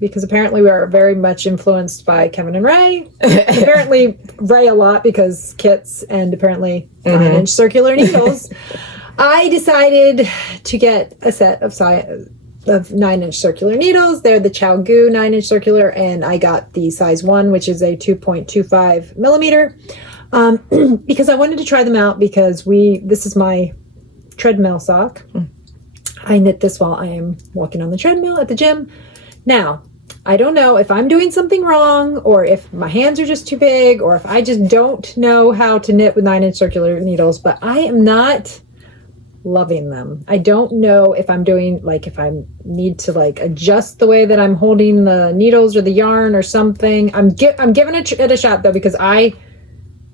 because apparently we are very much influenced by Kevin and Ray. Apparently Ray a lot because kits and apparently 9-inch circular needles. I decided to get a set of 9-inch circular needles. They're the Chow Goo 9-inch circular, and I got the size 1, which is a 2.25 millimeter, because I wanted to try them out because this is my treadmill sock. I knit this while I am walking on the treadmill at the gym. Now, I don't know if I'm doing something wrong or if my hands are just too big or if I just don't know how to knit with 9-inch circular needles, but I am not loving them. I don't know if I'm doing, if I need to adjust the way that I'm holding the needles or the yarn or something. I'm giving it a shot though, because I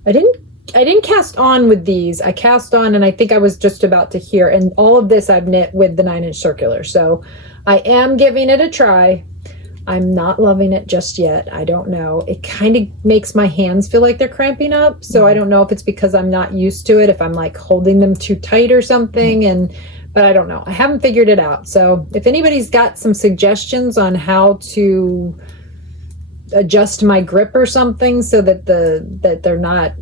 didn't cast on with these. I cast on, and I think I was just about to hear, and all of this I've knit with the 9-inch circular. So I am giving it a try. I'm not loving it just yet. I don't know. It kind of makes my hands feel like they're cramping up. So I don't know if it's because I'm not used to it, if I'm holding them too tight or something. But I don't know. I haven't figured it out. So if anybody's got some suggestions on how to adjust my grip or something so that they're not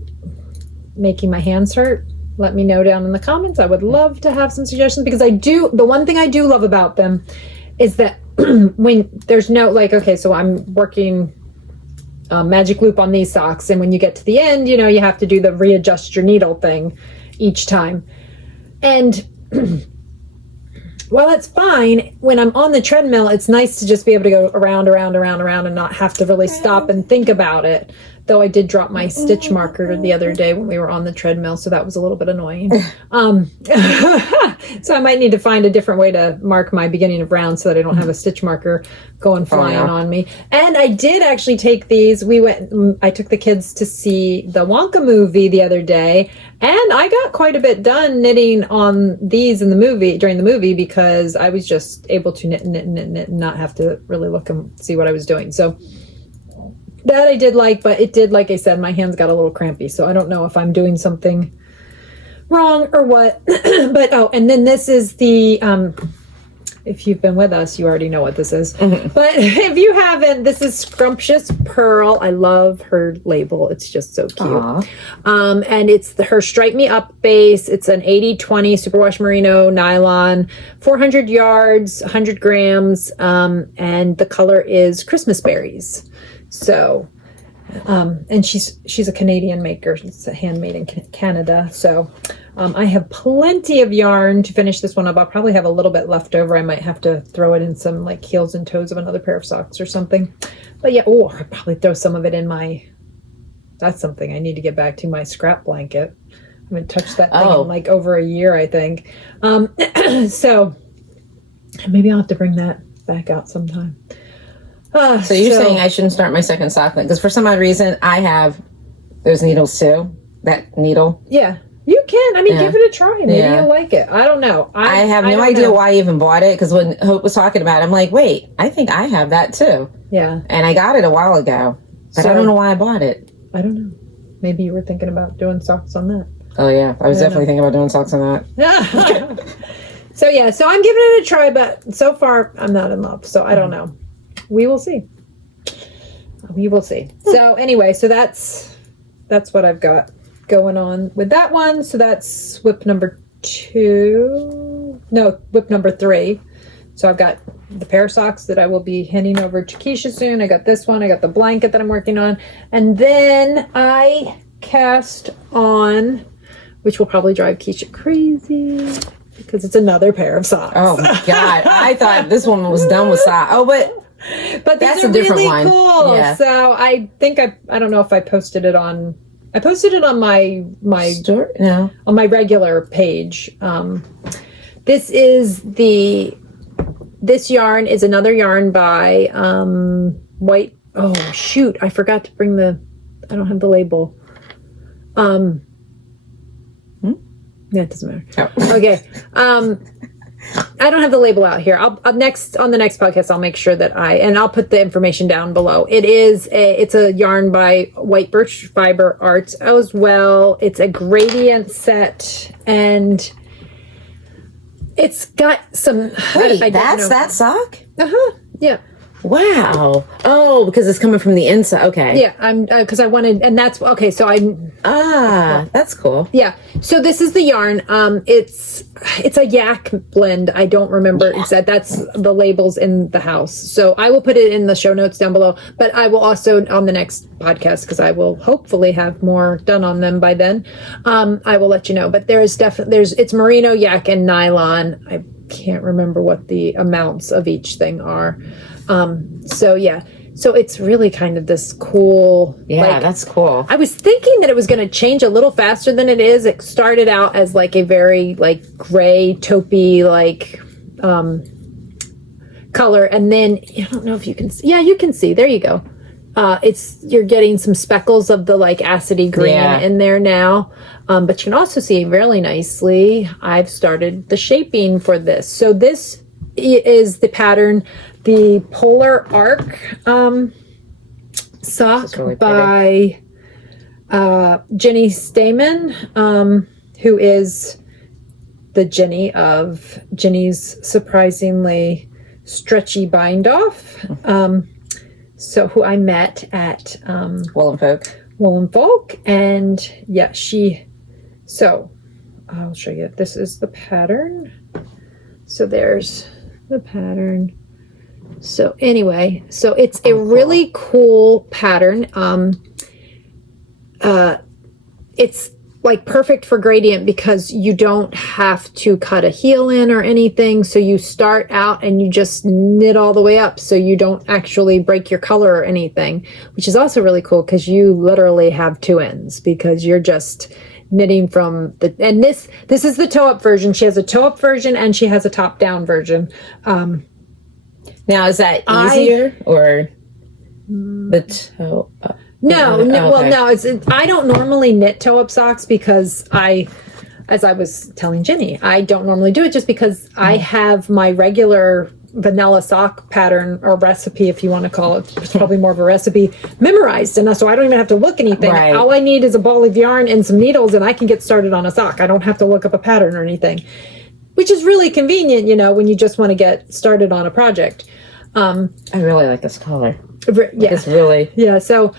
making my hands hurt, let me know down in the comments. I would love to have some suggestions, because the one thing I do love about them is that when there's no so I'm working magic loop on these socks, and when you get to the end, you have to do the readjust your needle thing each time. And while it's fine when I'm on the treadmill, it's nice to just be able to go around and not have to really stop and think about it. Though I did drop my stitch marker the other day when we were on the treadmill, so that was a little bit annoying. So I might need to find a different way to mark my beginning of round so that I don't have a stitch marker going flying on me. And I did actually take these. I took the kids to see the Wonka movie the other day, and I got quite a bit done knitting on these during the movie, because I was just able to knit and not have to really look and see what I was doing. So that I did but it did, like I said, my hands got a little crampy. So I don't know if I'm doing something wrong or what. But, and then this is the, if you've been with us, you already know what this is. But if you haven't, this is Scrumptious Pearl. I love her label. It's just so cute. And it's her Stripe Me Up base. It's an 80-20 superwash merino nylon, 400 yards, 100 grams. And the color is Christmas berries. So And she's a Canadian maker. It's handmade in Canada. So I have plenty of yarn to finish this one up. I'll probably have a little bit left over. I might have to throw it in some like heels and toes of another pair of socks or something. But yeah, I'll probably throw some of it in that's something I need to get back to, my scrap blanket. I haven't touched that thing in like over a year, I think. So maybe I'll have to bring that back out sometime. So you're saying I shouldn't start my second sock because for some odd reason I have those needles too. That needle. Yeah, you can. I mean, give it a try. Maybe you'll like it. I don't know. I have no idea why I even bought it because when Hope was talking about it, I'm like, wait, I think I have that too. Yeah. And I got it a while ago, but I don't know why I bought it. I don't know. Maybe you were thinking about doing socks on that. Oh yeah, I was definitely thinking about doing socks on that. So yeah, so I'm giving it a try, but so far I'm not in love. So I don't know. We will see. We will see. So anyway, so that's what I've got going on with that one. So that's whip number 3. So I've got the pair of socks that I will be handing over to Kiesha soon. I got this one. I got the blanket that I'm working on. And then I cast on, which will probably drive Kiesha crazy because it's another pair of socks. Oh my God. I thought this one was done with socks. Oh, but that's a different really one. Cool. Yeah. So I think I don't know if I posted it on. I posted it on my store. No, on my regular page. This yarn is another yarn by White. Oh shoot! I forgot to bring I don't have the label. Yeah, it doesn't matter. Oh. Okay. I don't have the label out here. I'll on the next podcast I'll make sure that I'll put the information down below. It's a yarn by White Birch Fiber Arts as well. It's a gradient set and it's got some. Wait, that's that sock? Yeah. Wow. Oh, because it's coming from the inside. Okay. Yeah, I'm because I wanted, and that's okay. So that's cool. Yeah. So this is the yarn. It's a yak blend. I don't remember exactly. That's the labels in the house. So I will put it in the show notes down below. But I will also on the next podcast because I will hopefully have more done on them by then. I will let you know. But it's merino, yak, and nylon. I can't remember what the amounts of each thing are. So it's really kind of this cool. Yeah, that's cool. I was thinking that it was going to change a little faster than it is. It started out as like a very like gray taupey color, and then I don't know if you can see. Yeah, you can see. There you go. You're getting some speckles of the like acidy green in there now. But you can also see really nicely. I've started the shaping for this. So this is the pattern. The Polar Arc sock really by Jeny Staiman, who is the Jeny of Jeny's surprisingly stretchy bind off. So who I met at Wool and Folk, and yeah, so I'll show you. This is the pattern. So there's the pattern. So anyway, so it's a really cool pattern. It's like perfect for gradient because you don't have to cut a heel in or anything. So you start out and you just knit all the way up. So you don't actually break your color or anything, which is also really cool because you literally have two ends because you're just knitting from and this is the toe up version. She has a toe up version and she has a top down version. Now, is that easier or the toe up? No. Okay. Well, no. I don't normally knit toe up socks because as I was telling Jeny, I don't normally do it just because I have my regular vanilla sock pattern or recipe, if you want to call it. It's probably more of a recipe memorized, and so I don't even have to look anything. Right. All I need is a ball of yarn and some needles, and I can get started on a sock. I don't have to look up a pattern or anything, which is really convenient, when you just want to get started on a project. I really like this color. Yeah, it's really So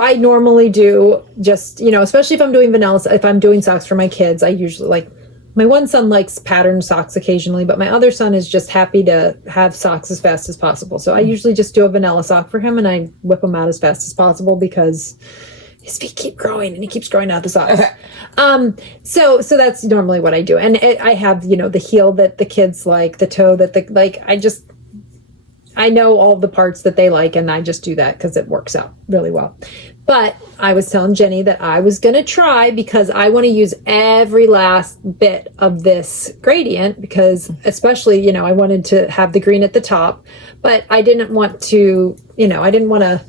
I normally do just, especially if I'm doing vanilla, if I'm doing socks for my kids, I usually my one son likes patterned socks occasionally, but my other son is just happy to have socks as fast as possible. So I usually just do a vanilla sock for him, and I whip them out as fast as possible because his feet keep growing and he keeps growing out the socks. So that's normally what I do. And I have, the heel that the kids like, the toe that I know all the parts that they like, and I just do that because it works out really well. But I was telling Jeny that I was going to try, because I want to use every last bit of this gradient, because especially, I wanted to have the green at the top, but I didn't want to, I didn't want to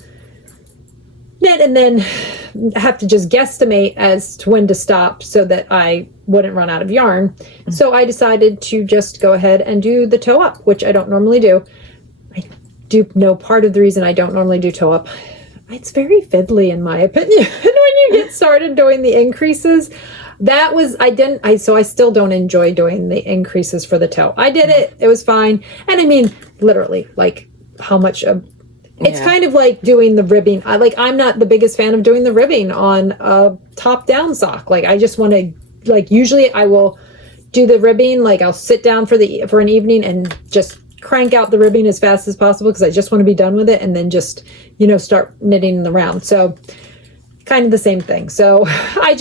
knit and then have to just guesstimate as to when to stop so that I wouldn't run out of yarn. So I decided to just go ahead and do the toe up, which I don't normally do. I do know part of the reason I don't normally do toe up. It's very fiddly in my opinion. When you get started doing the increases, so I still don't enjoy doing the increases for the toe. I did it. It was fine. And I mean, literally, like how much it's kind of like doing the ribbing. I'm not the biggest fan of doing the ribbing on a top down sock. Like I just want to, usually I will do the ribbing. Like I'll sit down for an evening and just crank out the ribbing as fast as possible, because I just want to be done with it, and then just start knitting the round. So kind of the same thing. So I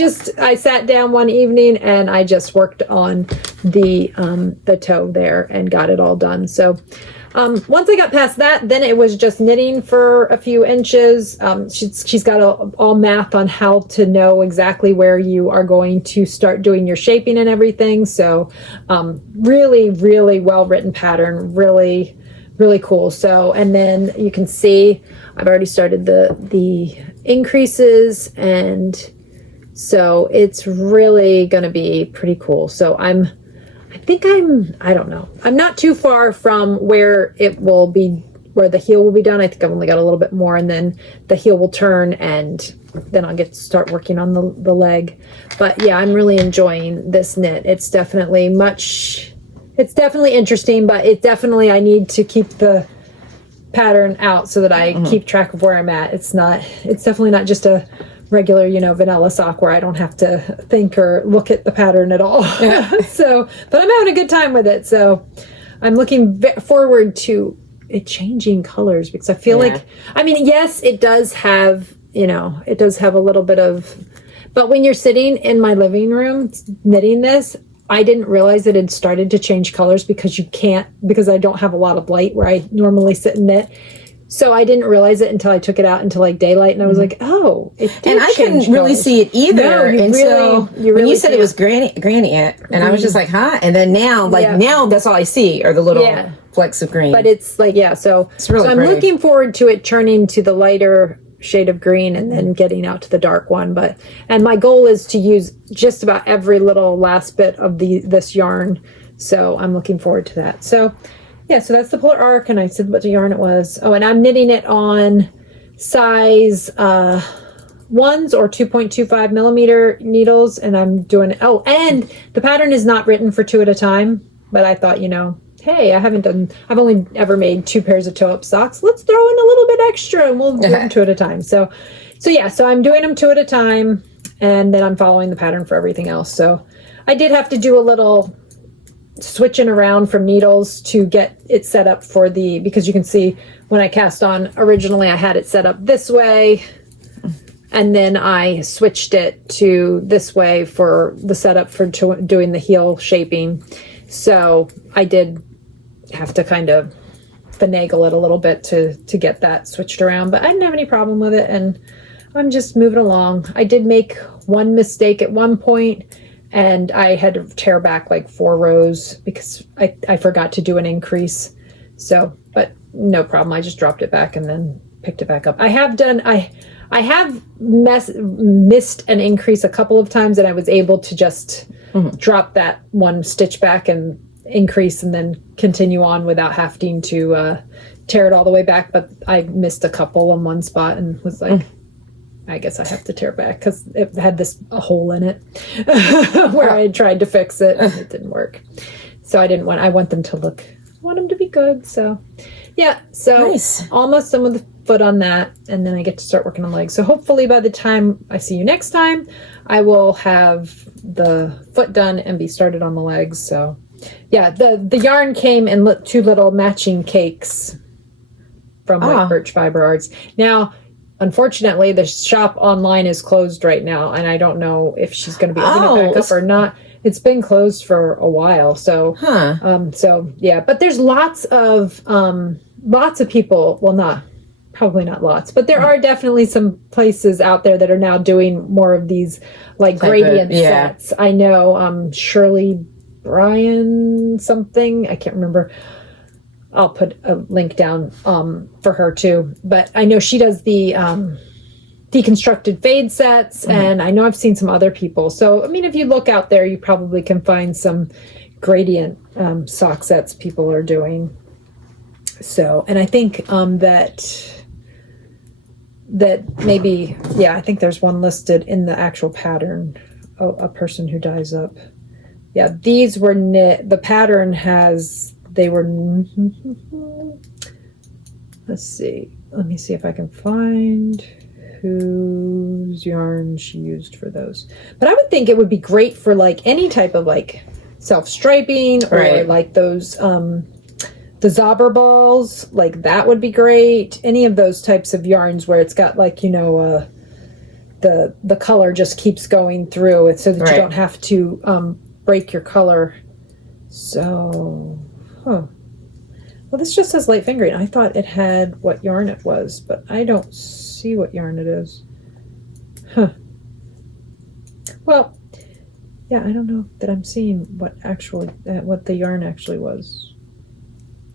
sat down one evening and I just worked on the toe there and got it all done. So once I got past that, then it was just knitting for a few inches. She's got all math on how to know exactly where you are going to start doing your shaping and everything. So really, really well written pattern, really, really cool. So, and then you can see I've already started the increases, and so it's really going to be pretty cool. So I don't know. I'm not too far from where where the heel will be done. I think I've only got a little bit more, and then the heel will turn, and then I'll get to start working on the leg. But yeah, I'm really enjoying this knit. It's definitely interesting, but I need to keep the pattern out so that I keep track of where I'm at. It's definitely not just a regular, vanilla sock where I don't have to think or look at the pattern at all. Yeah. But I'm having a good time with it. So I'm looking forward to it changing colors, because I feel yes, it does have a little bit of, but when you're sitting in my living room knitting this, I didn't realize it had started to change colors, because I don't have a lot of light where I normally sit and knit. So I didn't realize it until I took it out into daylight, and I was like, "Oh, it did." And I couldn't really see it either until when you said it was gradient, and I was just like, "Huh?" And then now, now that's all I see are the little flecks of green. But it's so it's really I'm pretty. Looking forward to it turning to the lighter shade of green and then getting out to the dark one. And my goal is to use just about every little last bit of this yarn. So I'm looking forward to that. So. Yeah, so that's the Polar Arc, and I said what the yarn it was. Oh, and I'm knitting it on size 1s or 2.25 millimeter needles, and I'm doing it. Oh, and the pattern is not written for 2 at a time, but I thought, hey, I've only ever made 2 pairs of toe-up socks. Let's throw in a little bit extra, and we'll do them 2 at a time. So I'm doing them 2 at a time, and then I'm following the pattern for everything else. So I did have to do a little switching around from needles to get it set up because you can see when I cast on originally I had it set up this way, and then I switched it to this way for the setup for doing the heel shaping. So I did have to kind of finagle it a little bit to get that switched around, but I didn't have any problem with it, and I'm just moving along. I did make one mistake at one point, and I had to tear back 4 rows because I forgot to do an increase. So, but no problem. I just dropped it back and then picked it back up. I have missed an increase a couple of times, and I was able to just drop that one stitch back and increase and then continue on without having to tear it all the way back. But I missed a couple in one spot and was like, I guess I have to tear it back because it had a hole in it where I had tried to fix it and it didn't work. So I want them to be good. So yeah, so nice. Almost done with foot on that, and then I get to start working on legs. So hopefully by the time I see you next time, I will have the foot done and be started on the legs. So yeah, the yarn came in 2 little matching cakes from White Birch Fiber Arts. Now, unfortunately, the shop online is closed right now, and I don't know if she's going to be opening it back up or not. It's been closed for a while, so so yeah. But there's lots of people. Well, probably not lots, but there are definitely some places out there that are now doing more of these like gradient sets. I know Shirley Bryan something. I can't remember. I'll put a link down for her too. But I know she does the deconstructed fade sets, and I know I've seen some other people. So, I mean, if you look out there, you probably can find some gradient sock sets people are doing. So, and I think that maybe, I think there's one listed in the actual pattern, a person who dyes up. Yeah, these were knit. The pattern let's see. Let me see if I can find whose yarn she used for those. But I would think it would be great for like any type of like self-striping or like those the Zobber balls, like that would be great. Any of those types of yarns where it's got like, the color just keeps going through it so that you don't have to break your color. So, well, this just says light fingering. I thought it had what yarn it was, but I don't see what yarn it is. Well, yeah, I don't know that I'm seeing what the yarn actually was.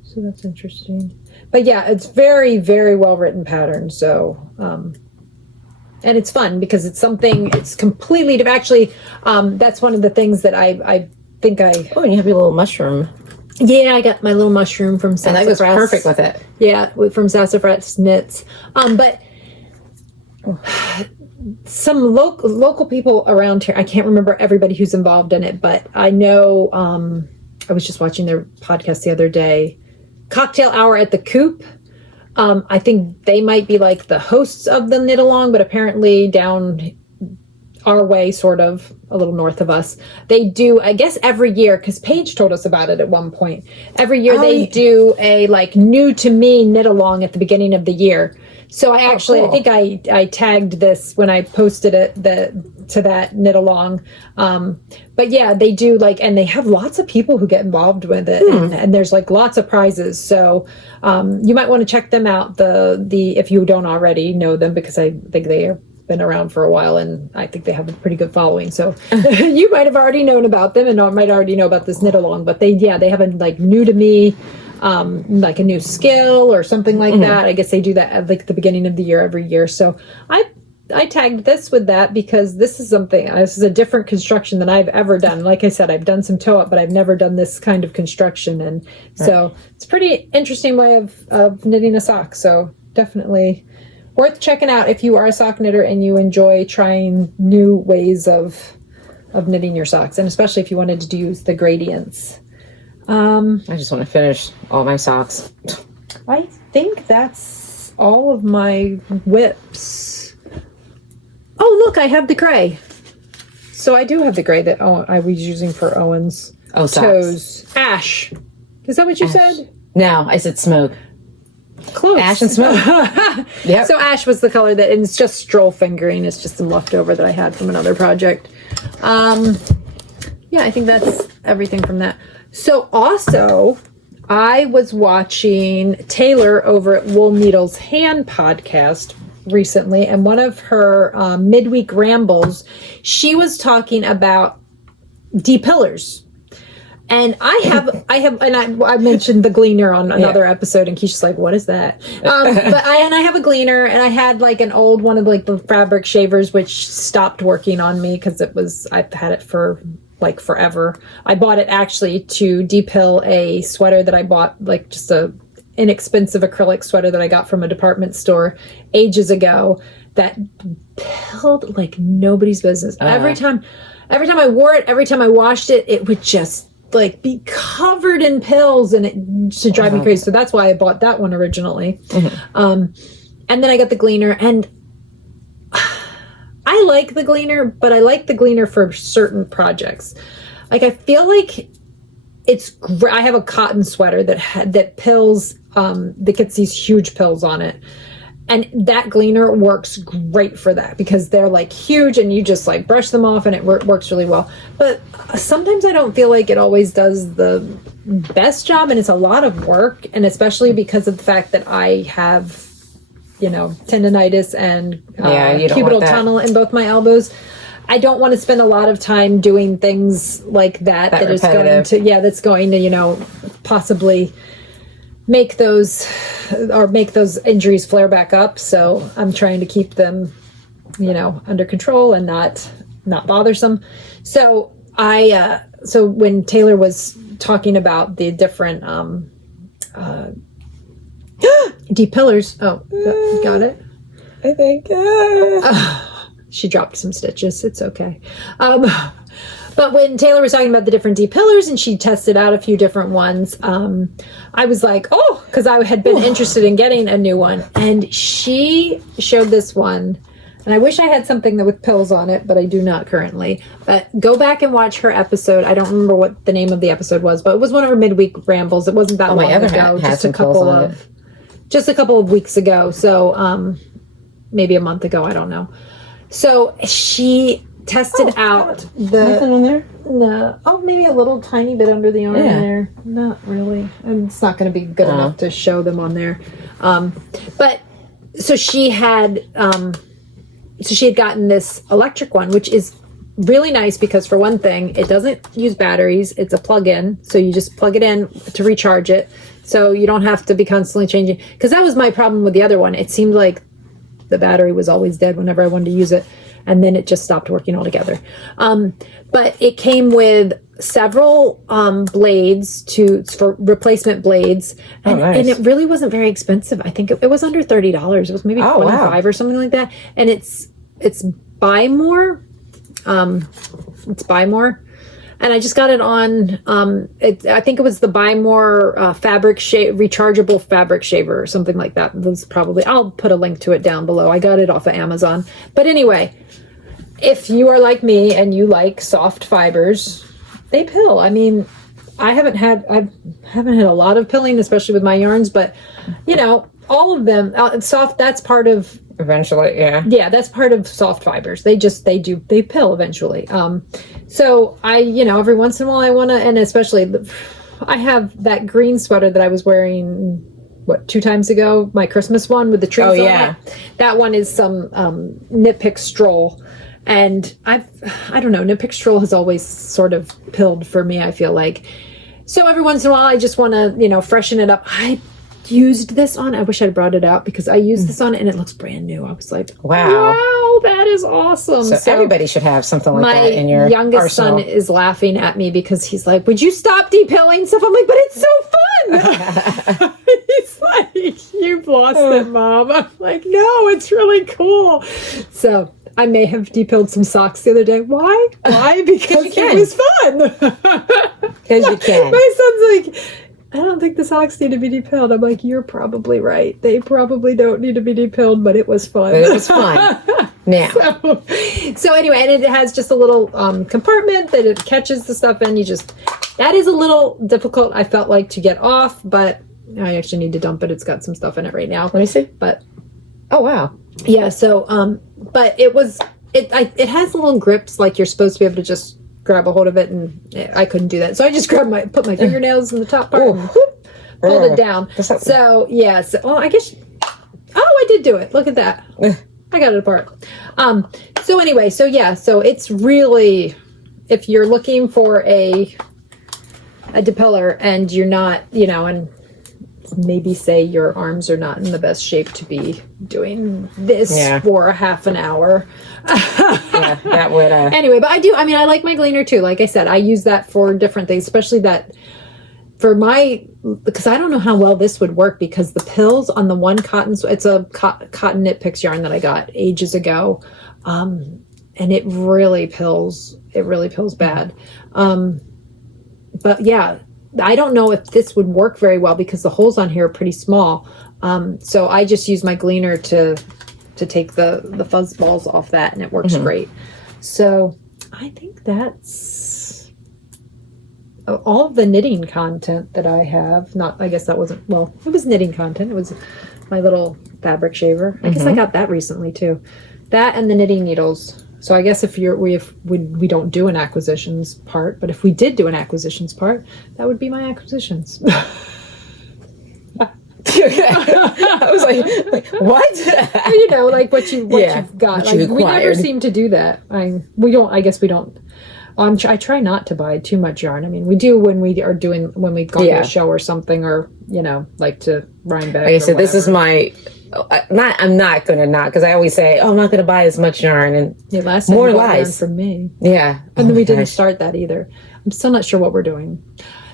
So that's interesting. But yeah, it's very, very well written pattern. So, and it's fun because it's completely different. Actually, that's one of the things that I think Oh, and you have your little mushroom. Yeah, I got my little mushroom from Sassafras. And that goes perfect with it. Yeah, from Sassafras Knits. But some local people around here, I can't remember everybody who's involved in it, but I know, I was just watching their podcast the other day, Cocktail Hour at the Coop. I think they might be like the hosts of the Knitalong, but apparently down our way, sort of a little north of us, they do, I guess every year, because Paige told us about it at one point, every year they do a like new to me Knitalong at the beginning of the year. So I actually, I think I tagged this when I posted it to that Knitalong. But yeah, they do like, and they have lots of people who get involved with it, and there's like lots of prizes. So you might want to check them out. The if you don't already know them, because I think they have been around for a while, and I think they have a pretty good following. So you might have already known about them, and might already know about this Knitalong. But they have a like new to me. Like a new skill or something like that. I guess they do that at like the beginning of the year every year. So I tagged this with that because this is a different construction than I've ever done. Like I said, I've done some toe up, but I've never done this kind of construction. And so it's a pretty interesting way of knitting a sock. So definitely worth checking out if you are a sock knitter and you enjoy trying new ways of knitting your socks. And especially if you wanted to use the gradients. I just want to finish all my socks. I think that's all of my whips. Oh, look, I have the gray. So I do have the gray that I was using for Owen's toes. Socks. Ash. Is that what you said? No, I said smoke. Close. Ash and smoke. Yep. So ash was the color and it's just stroll fingering. It's just some leftover that I had from another project. Yeah, I think that's everything from that. So also, I was watching Taylor over at Wool Needles Hand podcast recently, and one of her midweek rambles, she was talking about D-pillars. And I mentioned the gleaner on another episode, and Keisha's like, "What is that?" But I have a gleaner, and I had like an old one of like the fabric shavers, which stopped working on me because I've had it for like forever. I bought it actually to depill a sweater that I bought, like just a inexpensive acrylic sweater that I got from a department store ages ago that pilled like nobody's business. Every time I wore it, every time I washed it, it would just like be covered in pills, and it should drive me crazy. So that's why I bought that one originally. And then I got the gleaner, and I like the gleaner, but I like the gleaner for certain projects. Like, I feel like I have a cotton sweater that pills, that gets these huge pills on it. And that gleaner works great for that because they're like huge and you just like brush them off and it works really well. But sometimes I don't feel like it always does the best job, and it's a lot of work. And especially because of the fact that I have, tendonitis and cubital tunnel in both my elbows. I don't want to spend a lot of time doing things like that is going to, possibly make those injuries flare back up. So I'm trying to keep them, under control and not bothersome. So so when Taylor was talking about the different deep pillars, got it. I think she dropped some stitches. It's okay. But when Taylor was talking about the different deep pillars and she tested out a few different ones, I was like, oh, because I had been interested in getting a new one. And she showed this one. And I wish I had something with pills on it, but I do not currently. But go back and watch her episode. I don't remember what the name of the episode was, but it was one of her midweek rambles. It wasn't that long ago. Just a couple of weeks ago. So maybe a month ago. I don't know. So she tested out nothing on there? No. Oh, maybe a little tiny bit under the arm there. Not really. And it's not going to be good enough to show them on there. But so she had gotten this electric one, which is really nice because for one thing, it doesn't use batteries. It's a plug-in. So you just plug it in to recharge it. So you don't have to be constantly changing. Because that was my problem with the other one. It seemed like the battery was always dead whenever I wanted to use it. And then it just stopped working altogether. But it came with several blades for replacement blades. And, nice. And it really wasn't very expensive. I think it was under $30. It was maybe $25 or something like that. And it's Buy More. It's Buy More. And I just got it on, I think it was the Buy More rechargeable fabric shaver or something like that. I'll put a link to it down below. I got it off of Amazon. But anyway, if you are like me and you like soft fibers, they pill. I mean, I haven't had a lot of pilling, especially with my yarns, but all of them soft. That's part of eventually. Yeah, that's part of soft fibers. They pill eventually. So I, every once in a while I want to, and especially I have that green sweater that I was wearing 2 times ago, my Christmas one with the trees on it. That one is some Knit Pick Stroll. And I don't know, Knit Pick Stroll has always sort of pilled for me, I feel like. So every once in a while I just want to, freshen it up. I used this on, I wish I'd brought it out because I used this on and it looks brand new. I was like, wow, that is awesome. So everybody should have something like that in your youngest arsenal. son is laughing at me because he's like, would you stop depilling stuff? I'm like, but it's so fun. He's like, you've lost it, Mom. I'm like, no, it's really cool. So I may have depilled some socks the other day. Why? Because it was fun. Because you can. My son's like, I don't think the socks need to be depilled. I'm like, you're probably right. They probably don't need to be depilled, but it was fun. But it was fun. Now. So anyway, and it has just a little compartment that it catches the stuff in. That is a little difficult, I felt like, to get off, but I actually need to dump it. It's got some stuff in it right now. Let me see. But oh, wow. Yeah, so, but it has little grips, like you're supposed to be able to just grab a hold of it, and I couldn't do that. So I just put my fingernails in the top part and pulled it down. So, yeah, I guess, I did do it. Look at that. I got it apart. So anyway, so it's really, if you're looking for a depiller and you're not, and maybe say your arms are not in the best shape to be doing this for a half an hour. That would anyway, but I like my gleaner too. Like I said, I use that for different things, especially that for because I don't know how well this would work because the pills on the one it's a cotton Knit Picks yarn that I got ages ago, and it really pills bad. But yeah, I don't know if this would work very well because the holes on here are pretty small. So I just use my gleaner to take the fuzz balls off that, and it works great. So I think that's all of the knitting content that I have. Not, I guess that wasn't, well, it was knitting content. It was my little fabric shaver. I guess I got that recently too. That and the knitting needles. So I guess if we don't do an acquisitions part, but if we did do an acquisitions part, that would be my acquisitions. I was like what? You know, like what you've got. What you like we never acquired. seem to do that. We don't. I try not to buy too much yarn. I mean, we do when we go to a show or something, or like to Rhinebeck. Like I said, this is my. I'm not gonna because I always say, I'm not gonna buy as much yarn, and last time more you bought yarn lies from me. Yeah, And then we didn't start that either. I'm still not sure what we're doing.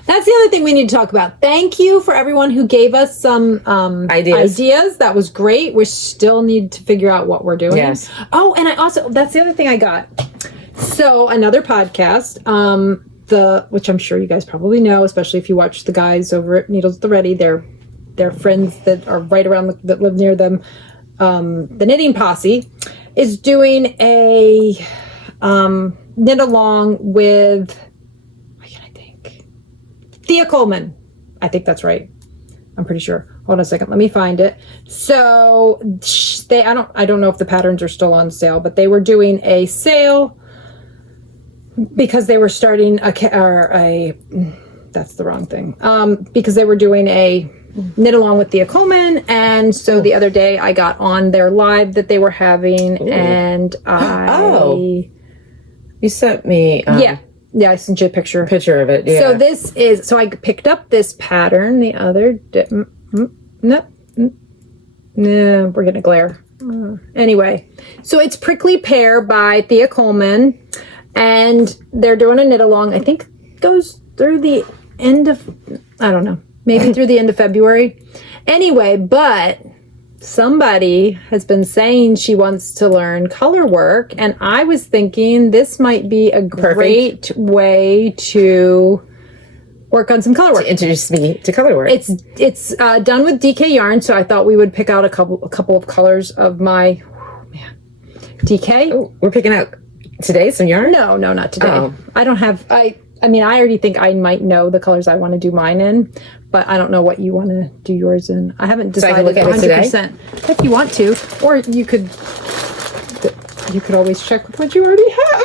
That's the other thing we need to talk about. Thank you for everyone who gave us some ideas. That was great. We still need to figure out what we're doing. Yes. Oh, and that's the other thing I got. So another podcast, which I'm sure you guys probably know, especially if you watch the guys over at Needles at the Ready. They're friends that are right around that live near them. The Knitting Posse is doing a knit along with, what can I think? Thea Coleman. I think that's right. I'm pretty sure. Hold on a second. Let me find it. So I don't know if the patterns are still on sale, but they were doing a sale because they were starting that's the wrong thing. Because they were doing a knit along with Thea Coleman, and so the other day I got on their live that they were having. Ooh. And you sent me I sent you a picture of it. So I picked up this pattern the other day. No, we're gonna glare. Anyway, so it's Prickly Pear by Thea Coleman, and they're doing a knit along. I think it goes through the end of, I don't know, maybe through the end of February. Anyway, but somebody has been saying she wants to learn color work, and I was thinking this might be a great way to work on some color work. To introduce me to color work. It's done with DK yarn, so I thought we would pick out a couple of colors of my DK. Oh, we're picking out today some yarn? No, not today. Oh. I don't have. I already think I might know the colors I want to do mine in, but I don't know what you want to do yours in. I haven't decided 100%. If you want to, or you could always check with what you already have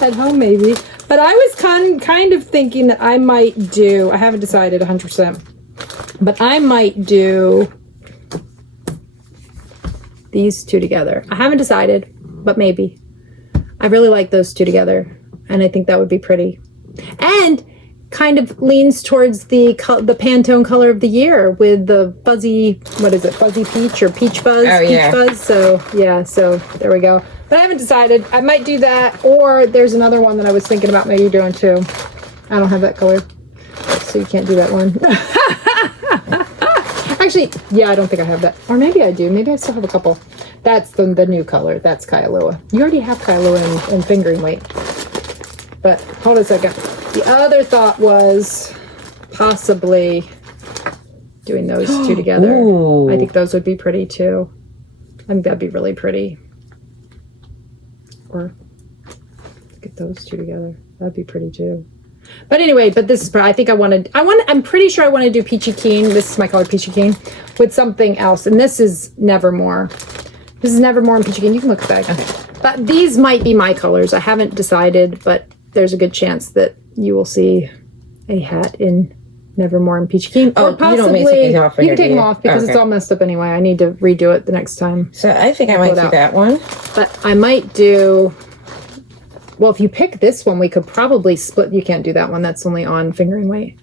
at home, maybe. But I was kind of thinking that I might do. I haven't decided 100%, but I might do these two together. I haven't decided, but maybe. I really like those two together, and I think that would be pretty. And kind of leans towards the Pantone color of the year with the fuzzy, fuzzy peach or peach fuzz? Oh, yeah. Peach fuzz. So there we go. But I haven't decided. I might do that, or there's another one that I was thinking about maybe doing too. I don't have that color, so you can't do that one. Actually, I don't think I have that. Or maybe I do. Maybe I still have a couple. That's the new color. That's Kailua. You already have Kailua in fingering weight. But hold on a second. The other thought was possibly doing those two together. Ooh. I think those would be pretty too. I think that'd be really pretty. Or get those two together. That'd be pretty too. But anyway, this is, I think I'm pretty sure I want to do Peachy Keen. This is my color Peachy Keen with something else. And this is Nevermore. This is Nevermore and Peachy Keen. You can look back. Okay. But these might be my colors. I haven't decided, but there's a good chance that you will see a hat in Nevermore and Peachy Keen. Oh, or possibly, you don't make these off you can take them off because it's all messed up anyway. I need to redo it the next time. So I think I might do that one. But I might do... Well, if you pick this one, we could probably split. You can't do that one. That's only on fingering weight.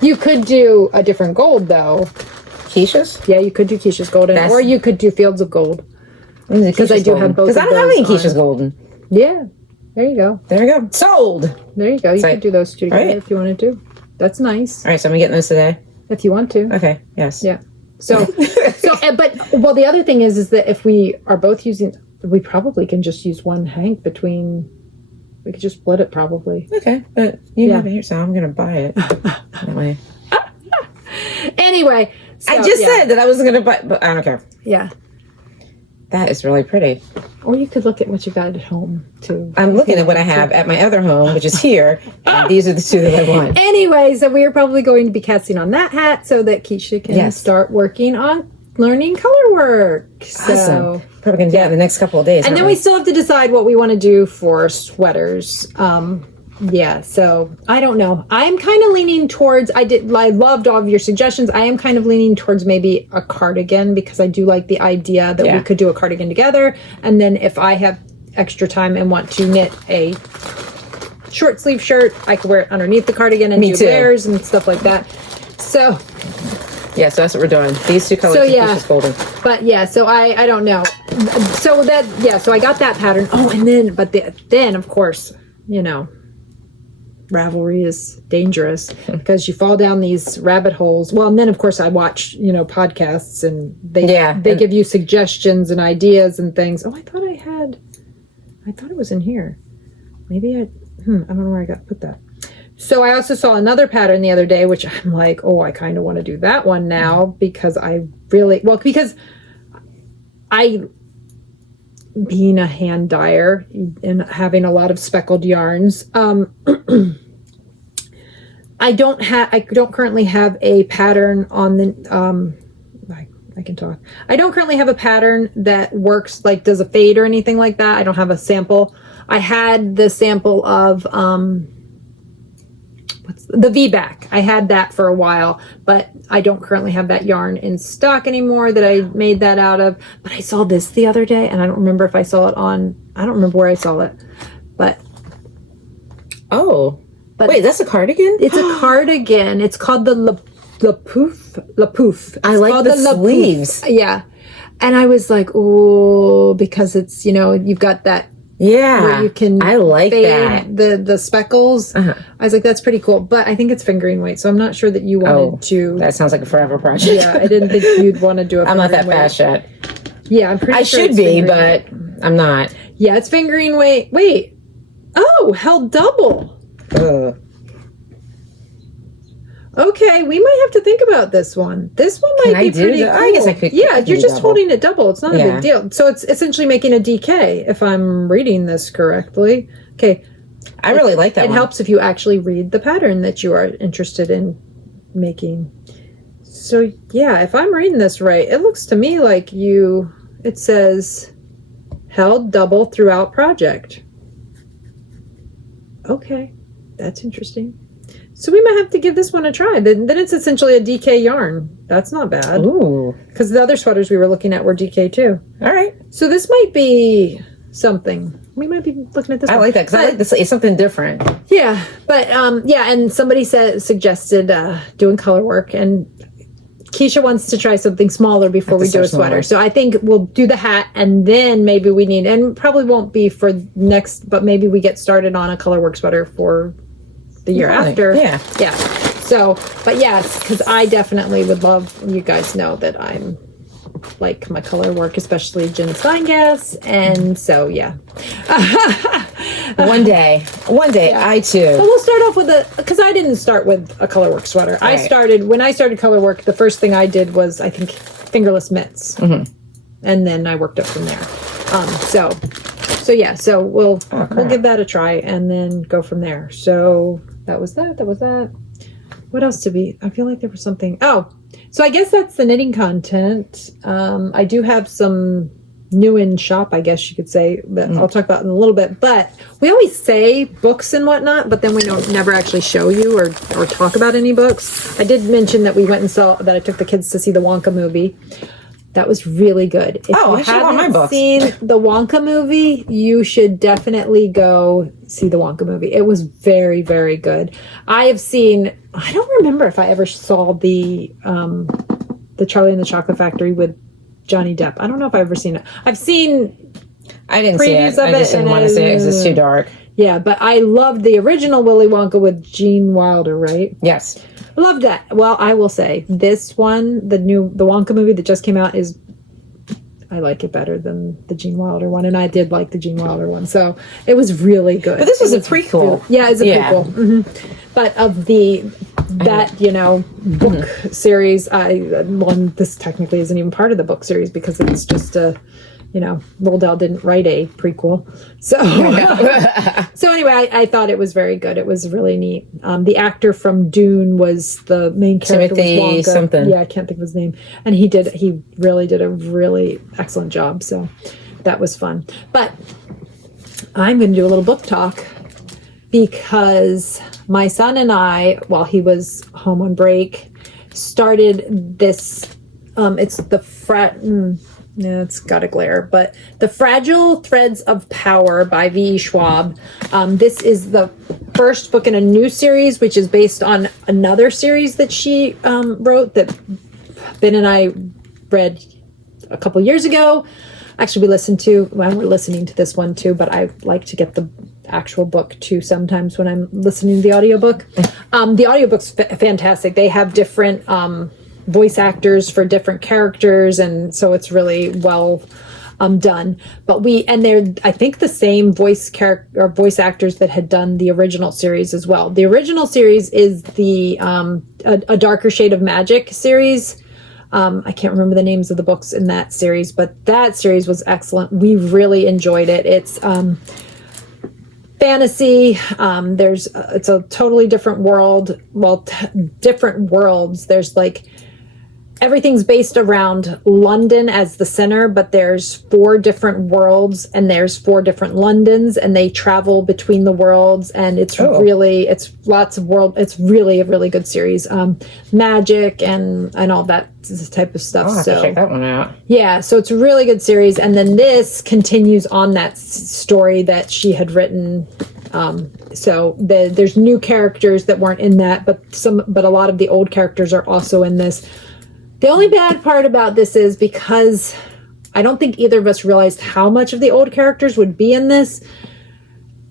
You could do a different gold, though. Kiesha's? Yeah, you could do Kiesha's golden. Or you could do Fields of Gold. Because I do have both of those. Because I don't have any Kiesha's golden. Yeah. There you go. There we go. Sold! There you go. You could do those two together if you wanted to. That's nice. All right, so I'm getting those today? If you want to. Okay, yes. Yeah. But the other thing is that if we are both using... We probably can just use one hank between We could just split it probably. Okay, but you have it here, so I'm going to buy it that way. Anyway. So, I just said that I was going to buy, but I don't care. Yeah. That is really pretty. Or you could look at what you got at home, too. I'm looking at what I have at my other home, which is here, and these are the two that I want. Anyway, so we are probably going to be casting on that hat so that Kiesha can start working on learning color work. So, awesome. Probably going to do that in the next couple of days. And then we still have to decide what we want to do for sweaters. So I don't know. I'm kind of leaning towards, I loved all of your suggestions. I am kind of leaning towards maybe a cardigan because I do like the idea that we could do a cardigan together. And then if I have extra time and want to knit a short sleeve shirt, I could wear it underneath the cardigan and do layers and stuff like that. So yeah, so that's what we're doing. These two colors are folding. But yeah, so I don't know. So so I got that pattern. Oh, and then of course, Ravelry is dangerous because you fall down these rabbit holes. Well, and then of course I watch, podcasts and they give you suggestions and ideas and things. Oh, I thought it was in here. Maybe I don't know where I put that. So I also saw another pattern the other day, which I'm like, oh, I kind of want to do that one now because because being a hand dyer and having a lot of speckled yarns, I don't currently have a pattern on the, I can talk. I don't currently have a pattern that works, like does a fade or anything like that. I don't have a sample. I had the sample of, the V-back. I had that for a while, but I don't currently have that yarn in stock anymore that I made that out of. But I saw this the other day, and I don't remember if I saw it I don't remember where I saw it, but. Oh, wait, that's a cardigan? It's a cardigan. It's called the La Pouf. I like the sleeves. Yeah. And I was like, oh, because it's, you've got that. Yeah, where you can I like fade the speckles. I was like, that's pretty cool, but I think it's fingering weight, so I'm not sure that you wanted to. That sounds like a forever project. Yeah, I didn't think you'd want to do it. I'm not that fast yet. Yeah, I'm pretty sure I should be, but I'm not. Yeah, it's fingering weight. Wait, held double. Okay, we might have to think about this one. This one might be pretty cool. I guess I could. Yeah, you're just holding it double. It's not a big deal. So it's essentially making a DK, if I'm reading this correctly. Okay. I really like that one. It helps if you actually read the pattern that you are interested in making. So, yeah, if I'm reading this right, it looks to me like it says, held double throughout project. Okay, that's interesting. So we might have to give this one a try. Then it's essentially a DK yarn. That's not bad. Ooh. Because the other sweaters we were looking at were DK too. All right. So this might be something. We might be looking at this. I like that because I like this. It's something different. Yeah, but and somebody suggested doing color work, and Kiesha wants to try something smaller before we do a sweater. So I think we'll do the hat, and then maybe we need, and probably won't be for next, but maybe we get started on a color work sweater for the year after. Yeah. So, but yes, because I definitely would love, you guys know that I'm like my color work, especially Steingass, and so yeah. One day, I too. So we'll start off because I didn't start with a color work sweater. Right. When I started color work, the first thing I did was, I think, fingerless mitts. And then I worked up from there. So we'll give that a try and then go from there. So that was that. What else I feel like there was something. Oh, so I guess that's the knitting content. I do have some new in shop, I guess you could say, that I'll talk about in a little bit. But we always say books and whatnot, but then we don't never actually show you or talk about any books. I did mention that we went and that I took the kids to see the Wonka movie. That was really good. If you haven't seen the Wonka movie, you should definitely go see the Wonka movie. It was very, very good. I don't remember if I ever saw the Charlie and the Chocolate Factory with Johnny Depp. I don't know if I've ever seen it. I didn't see it. I just didn't want to see it because it's too dark. Yeah, but I loved the original Willy Wonka with Gene Wilder, right? Yes. Love that. Well, I will say this one, the Wonka movie that just came out, is I like it better than the Gene Wilder one, and I did like the Gene Wilder one, so it was really good. But this was a prequel. It's a prequel. But of book series, this technically isn't even part of the book series because it's just Roald Dahl didn't write a prequel. So, so anyway, I thought it was very good. It was really neat. The actor from Dune was the main character. Timothy was something. Yeah, I can't think of his name. And he really did a really excellent job. So that was fun. But I'm going to do a little book talk because my son and I, while he was home on break, started this. It's the it's got a glare, but The Fragile Threads of Power by V.E. Schwab. This is the first book in a new series, which is based on another series that she wrote that Ben and I read a couple years ago. Actually, we're listening to this one too, but I like to get the actual book too sometimes when I'm listening to the audiobook. The audiobook's fantastic. They have different voice actors for different characters, and so it's really well done. But they're I think the same voice actors that had done the original series as well. The original series is the a Darker Shade of Magic series. I can't remember the names of the books in that series, but that series was excellent. We really enjoyed it. It's fantasy. It's a totally different world. Well, different worlds. There's everything's based around London as the center, but there's 4 different worlds and there's 4 different Londons, and they travel between the worlds, and it's lots of world. It's really a really good series. Magic and all that type of stuff. I'll have to check that one out. Yeah, so it's a really good series, and then this continues on that story that she had written. So there's new characters that weren't in that, but a lot of the old characters are also in this. The only bad part about this is because I don't think either of us realized how much of the old characters would be in this.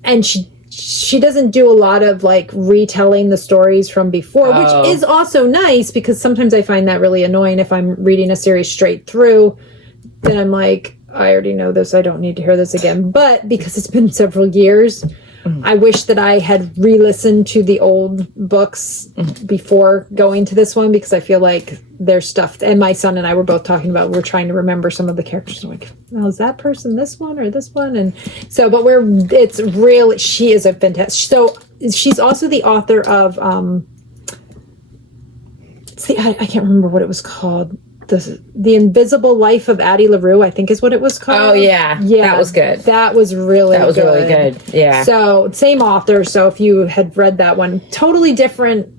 And she doesn't do a lot of retelling the stories from before, which is also nice because sometimes I find that really annoying if I'm reading a series straight through. Then I'm like, I already know this. I don't need to hear this again. But because it's been several years, I wish that I had re-listened to the old books before going to this one, because I feel like there's stuff, and my son and I were both talking about, we're trying to remember some of the characters. I'm like, oh, is that person this one or this one? And so, but she is a fantastic, so she's also the author of, I can't remember what it was called. The Invisible Life of Addie LaRue, I think is what it was called. Oh, yeah. That was good. That was really good. Yeah. So, same author. So, if you had read that one, totally different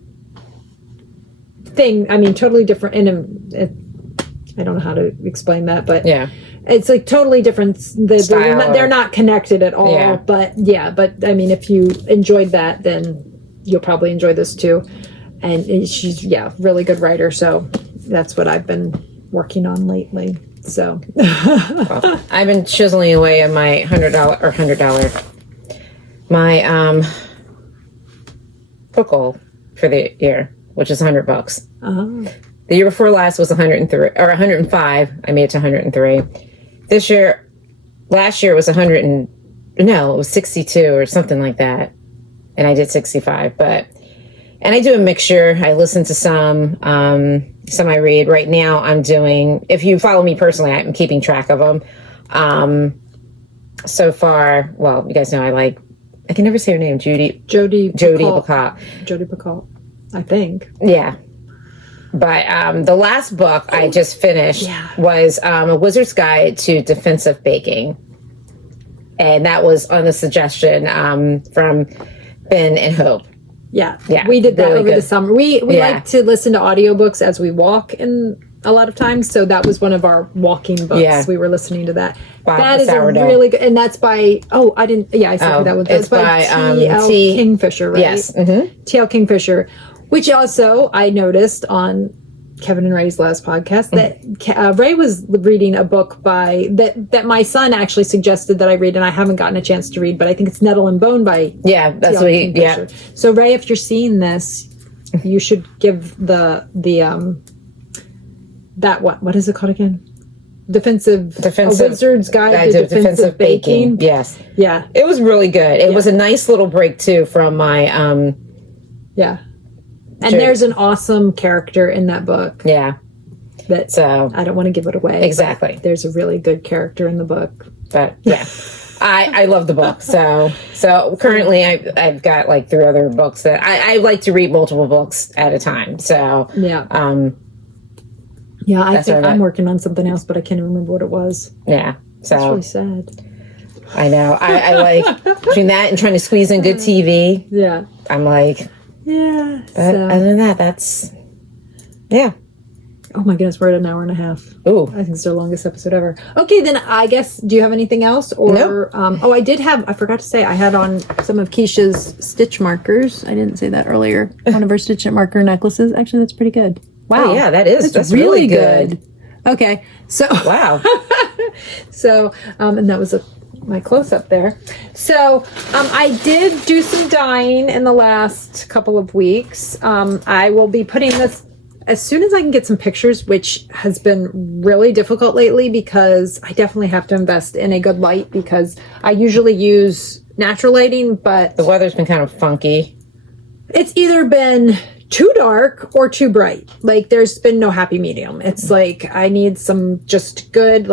thing. I mean, totally different. I don't know how to explain that, but yeah, it's totally different. They're not connected at all. Yeah. But I mean, if you enjoyed that, then you'll probably enjoy this too. And she's, really good writer. So, that's what I've been working on lately. So well, I've been chiseling away on my $100 my book goal for the year, which is $100. Uh-huh. The year before last was 103 or 105. I made it to 103. Last year it was it was 62 or something like that, and I did 65. And I do a mixture. I listen to some I read. Right now I'm doing, if you follow me personally, I'm keeping track of them. So far, well, you guys know I can never say her name, Jody Picoult. Jodi Picoult, I think. Yeah. But the last book I just finished was A Wizard's Guide to Defensive Baking. And that was on a suggestion from Ben and Hope. Yeah, we did that really over the summer. We like to listen to audiobooks as we walk in a lot of times, so that was one of our walking books. Yeah. We were listening to that. That is a really good, and that's by, I said who that was. That's by T.L. Kingfisher, right? Yes. Mm-hmm. T.L. Kingfisher, which also I noticed on Kevin and Ray's last podcast that Ray was reading a book that my son actually suggested that I read, and I haven't gotten a chance to read, but I think it's Nettle and Bone by that's what he Kingfisher. So Ray, if you're seeing this, you should give that what is it called again? defensive a wizard's guide to defensive baking. Yes. Yeah. It was really good. It was a nice little break too from my yeah. And there's an awesome character in that book. Yeah. That so I don't want to give it away. Exactly. There's a really good character in the book. But yeah. I love the book. So currently I've got like 3 other books that I like to read multiple books at a time. So yeah. Yeah, I think I'm working on something else, but I can't remember what it was. Yeah. So it's really sad. I know. I like between that and trying to squeeze in good TV. Yeah. I'm like, yeah. But other than that, that's Oh my goodness, we're at an hour and a half. Ooh. I think it's our longest episode ever. Okay, then I guess, do you have anything else? Or Nope. I forgot to say, I had on some of Kiesha's stitch markers. I didn't say that earlier. One of her stitch marker necklaces. Actually, that's pretty good. Wow. Oh, yeah, that's really good. Okay, so. Wow. So, and that was my close-up there. So, I did do some dyeing in the last couple of weeks. I will be putting this as soon as I can get some pictures, which has been really difficult lately because I definitely have to invest in a good light because I usually use natural lighting, but the weather's been kind of funky. It's either been too dark or too bright. Like there's been no happy medium. It's like I need some just good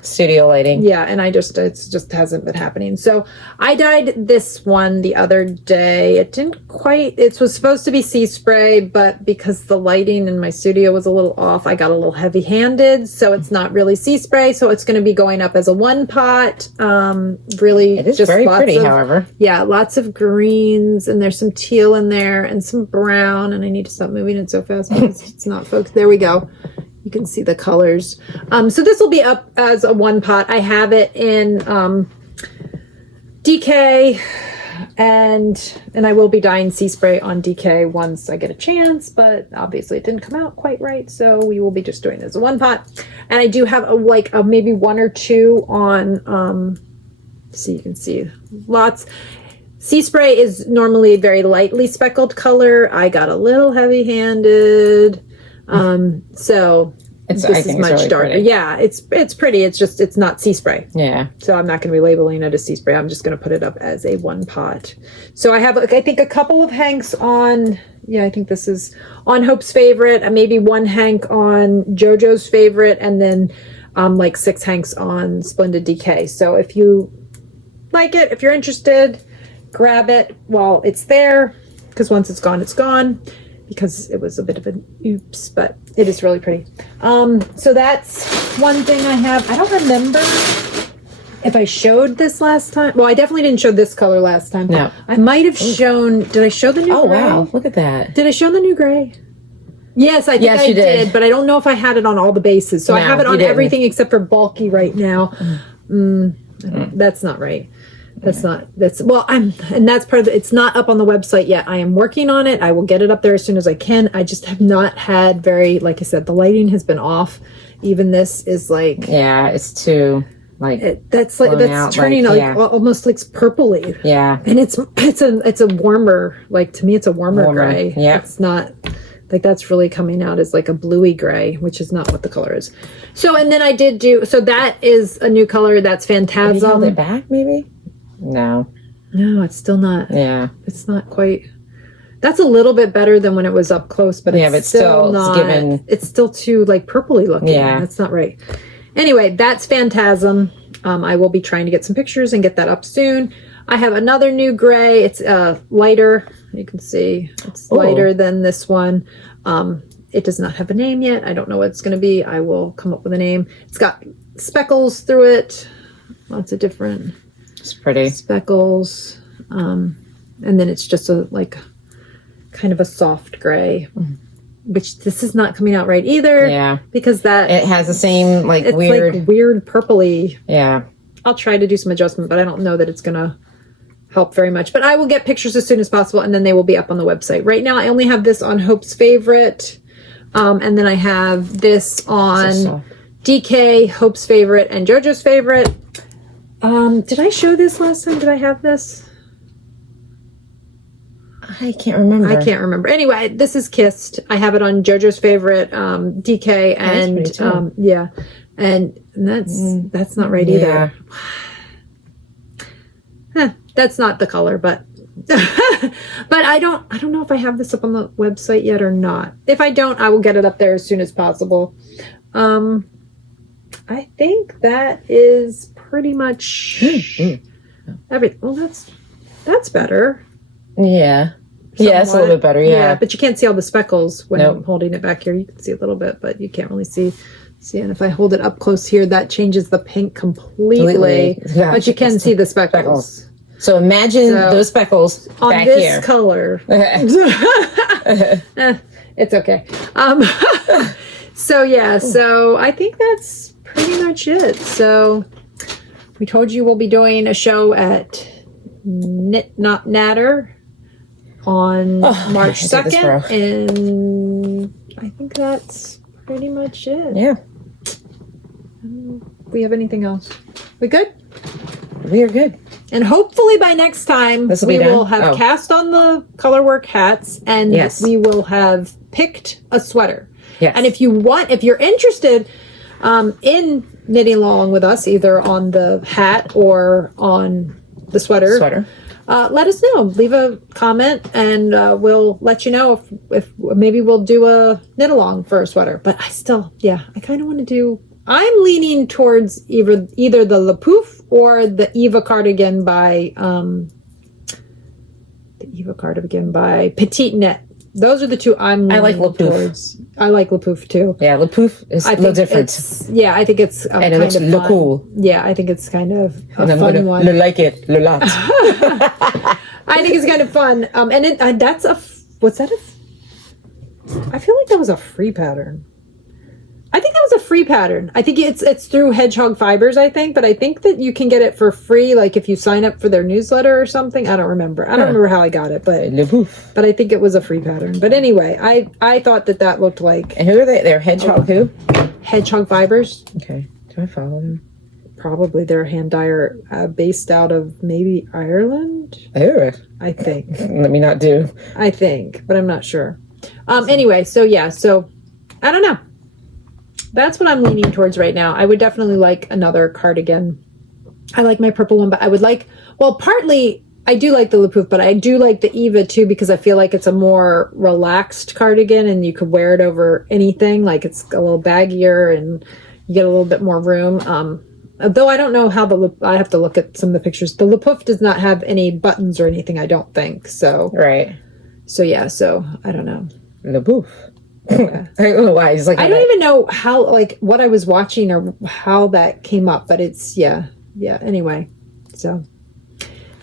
studio lighting. Yeah, and it just hasn't been happening. So I dyed this one the other day. It was supposed to be sea spray, but because the lighting in my studio was a little off, I got a little heavy handed. So it's not really sea spray. So it's going to be going up as a 1 pot. Really, it is just very pretty, however. Yeah, lots of greens, and there's some teal in there and some brown. And I need to stop moving it so fast because it's not focused. There we go. You can see the colors. So this will be up as a 1 pot. I have it in DK, and I will be dyeing sea spray on DK once I get a chance, but obviously it didn't come out quite right, so we will be just doing it as a 1 pot. And I do have maybe 1 or 2 on, so you can see lots. Sea spray is normally a very lightly speckled color. I got a little heavy-handed. So this is much really darker. Pretty. Yeah, it's pretty. It's just, it's not sea spray. Yeah. So I'm not going to be labeling it as sea spray. I'm just going to put it up as a 1 pot. So I have, I think, a couple of hanks on, I think this is on Hope's favorite, maybe 1 hank on JoJo's favorite, and then 6 hanks on Splendid DK. So if you like it, if you're interested, grab it while it's there, because once it's gone. Because it was a bit of an oops, but it is really pretty. So that's one thing I have. I don't remember if I showed this last time. Well, I definitely didn't show this color last time. No. I might have shown, did I show the new gray? Oh, wow. Look at that. Did I show the new gray? Yes, I think I did, but I don't know if I had it on all the bases. So I have it on everything except for bulky right now. That's not right. That's part of it. It's not up on the website yet. I am working on it. I will get it up there as soon as I can. I just have not had like I said, the lighting has been off. Even this is it's too that's turning almost like purpley. Yeah. And it's a warmer, to me it's a warmer gray. Yeah. It's not that's really coming out as like a bluey gray, which is not what the color is. So, and then I did so that is a new color. That's Phantasm. Have you held it back maybe? No, it's still not. Yeah, it's not quite. That's a little bit better than when it was up close, but it's still not. It's still too purpley looking. Yeah, that's not right. Anyway, that's Phantasm. I will be trying to get some pictures and get that up soon. I have another new gray. It's lighter. You can see it's lighter than this one. It does not have a name yet. I don't know what it's going to be. I will come up with a name. It's got speckles through it. Lots of different. It's pretty speckles, and then it's just a kind of a soft gray, which this is not coming out right either. Yeah, because it has the same it's weird purpley. Yeah, I'll try to do some adjustment, but I don't know that it's gonna help very much. But I will get pictures as soon as possible, and then they will be up on the website. Right now, I only have this on Hope's favorite, and then I have this on DK, Hope's favorite, and JoJo's favorite. Did I show this last time? Did I have this? I can't remember. Anyway, this is Kissed. I have it on JoJo's favorite, DK, and And that's not right either. That's not the color, but but I don't know if I have this up on the website yet or not. If I don't, I will get it up there as soon as possible. I think that is pretty much everything. Well, that's better. Yeah. Somewhat. Yeah, it's a little bit better. Yeah. But you can't see all the speckles when I'm holding it back here. You can see a little bit, but you can't really see. And if I hold it up close here, that changes the pink completely. Yeah. But you can see the speckles. So imagine those speckles on back this here. color. It's okay. So I think that's pretty much it. So we told you we'll be doing a show at Knit Not Natter on March 2nd. And I think that's pretty much it. Yeah. We have anything else? We good? We are good. And hopefully by next time we will have cast on the colorwork hats and we will have picked a sweater. Yes. And if you're interested in knitting along with us, either on the hat or on the sweater. Let us know. Leave a comment and we'll let you know if maybe we'll do a knit along for a sweater. But I kind of want to do. I'm leaning towards either the Lapouf or the Eva cardigan by Petite Knit. Those are the two I'm leaning towards. I like Lapouf too. Yeah, Lapouf is a little different. I think it's and it looks cool. Yeah, I think it's kind of a fun one. Like it, le lot. I think it's kind of fun. And that's what's that? I feel like that was a free pattern. I think that was a free pattern. I think it's through Hedgehog Fibers, I think, but I think that you can get it for free, like if you sign up for their newsletter or something. I don't remember. I don't remember how I got it, but I think it was a free pattern. But anyway, I thought that looked like. And who are they? They're Hedgehog who? Hedgehog Fibers. Okay. Do I follow them? Probably they're a hand dyer based out of maybe Ireland. Oh. I think. Let me not do. I think, but I'm not sure. Anyway, so I don't know. That's what I'm leaning towards right now. I would definitely like another cardigan. I like my purple one, but I would like, partly I do like the Lapouf, but I do like the Eva too, because I feel like it's a more relaxed cardigan and you could wear it over anything. Like it's a little baggier and you get a little bit more room. Though I don't know how I have to look at some of the pictures. The Lapouf does not have any buttons or anything, I don't think. So, right. So I don't know. Lapouf. I don't know why. I don't even know how, what I was watching or how that came up, but it's, anyway. So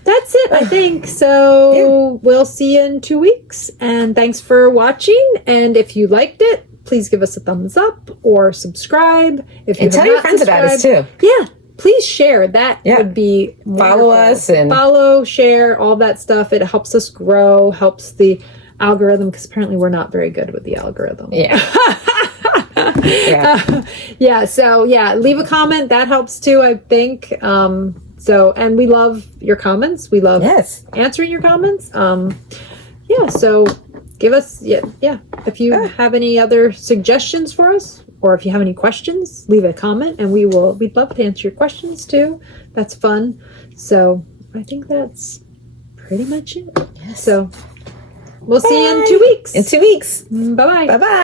that's it, I think. So we'll see you in 2 weeks. And thanks for watching. And if you liked it, please give us a thumbs up or subscribe. And tell your friends about us too. Yeah. Please share. That would be wonderful. Follow us and share, all that stuff. It helps us grow, helps the algorithm, because apparently we're not very good with the algorithm. Leave a comment, that helps too, I think. And we love your comments, we love answering your comments. So give us if you have any other suggestions for us, or if you have any questions, leave a comment and we'd love to answer your questions too. That's fun. So I think that's pretty much it. So we'll see you in 2 weeks. In 2 weeks. Bye-bye. Bye-bye.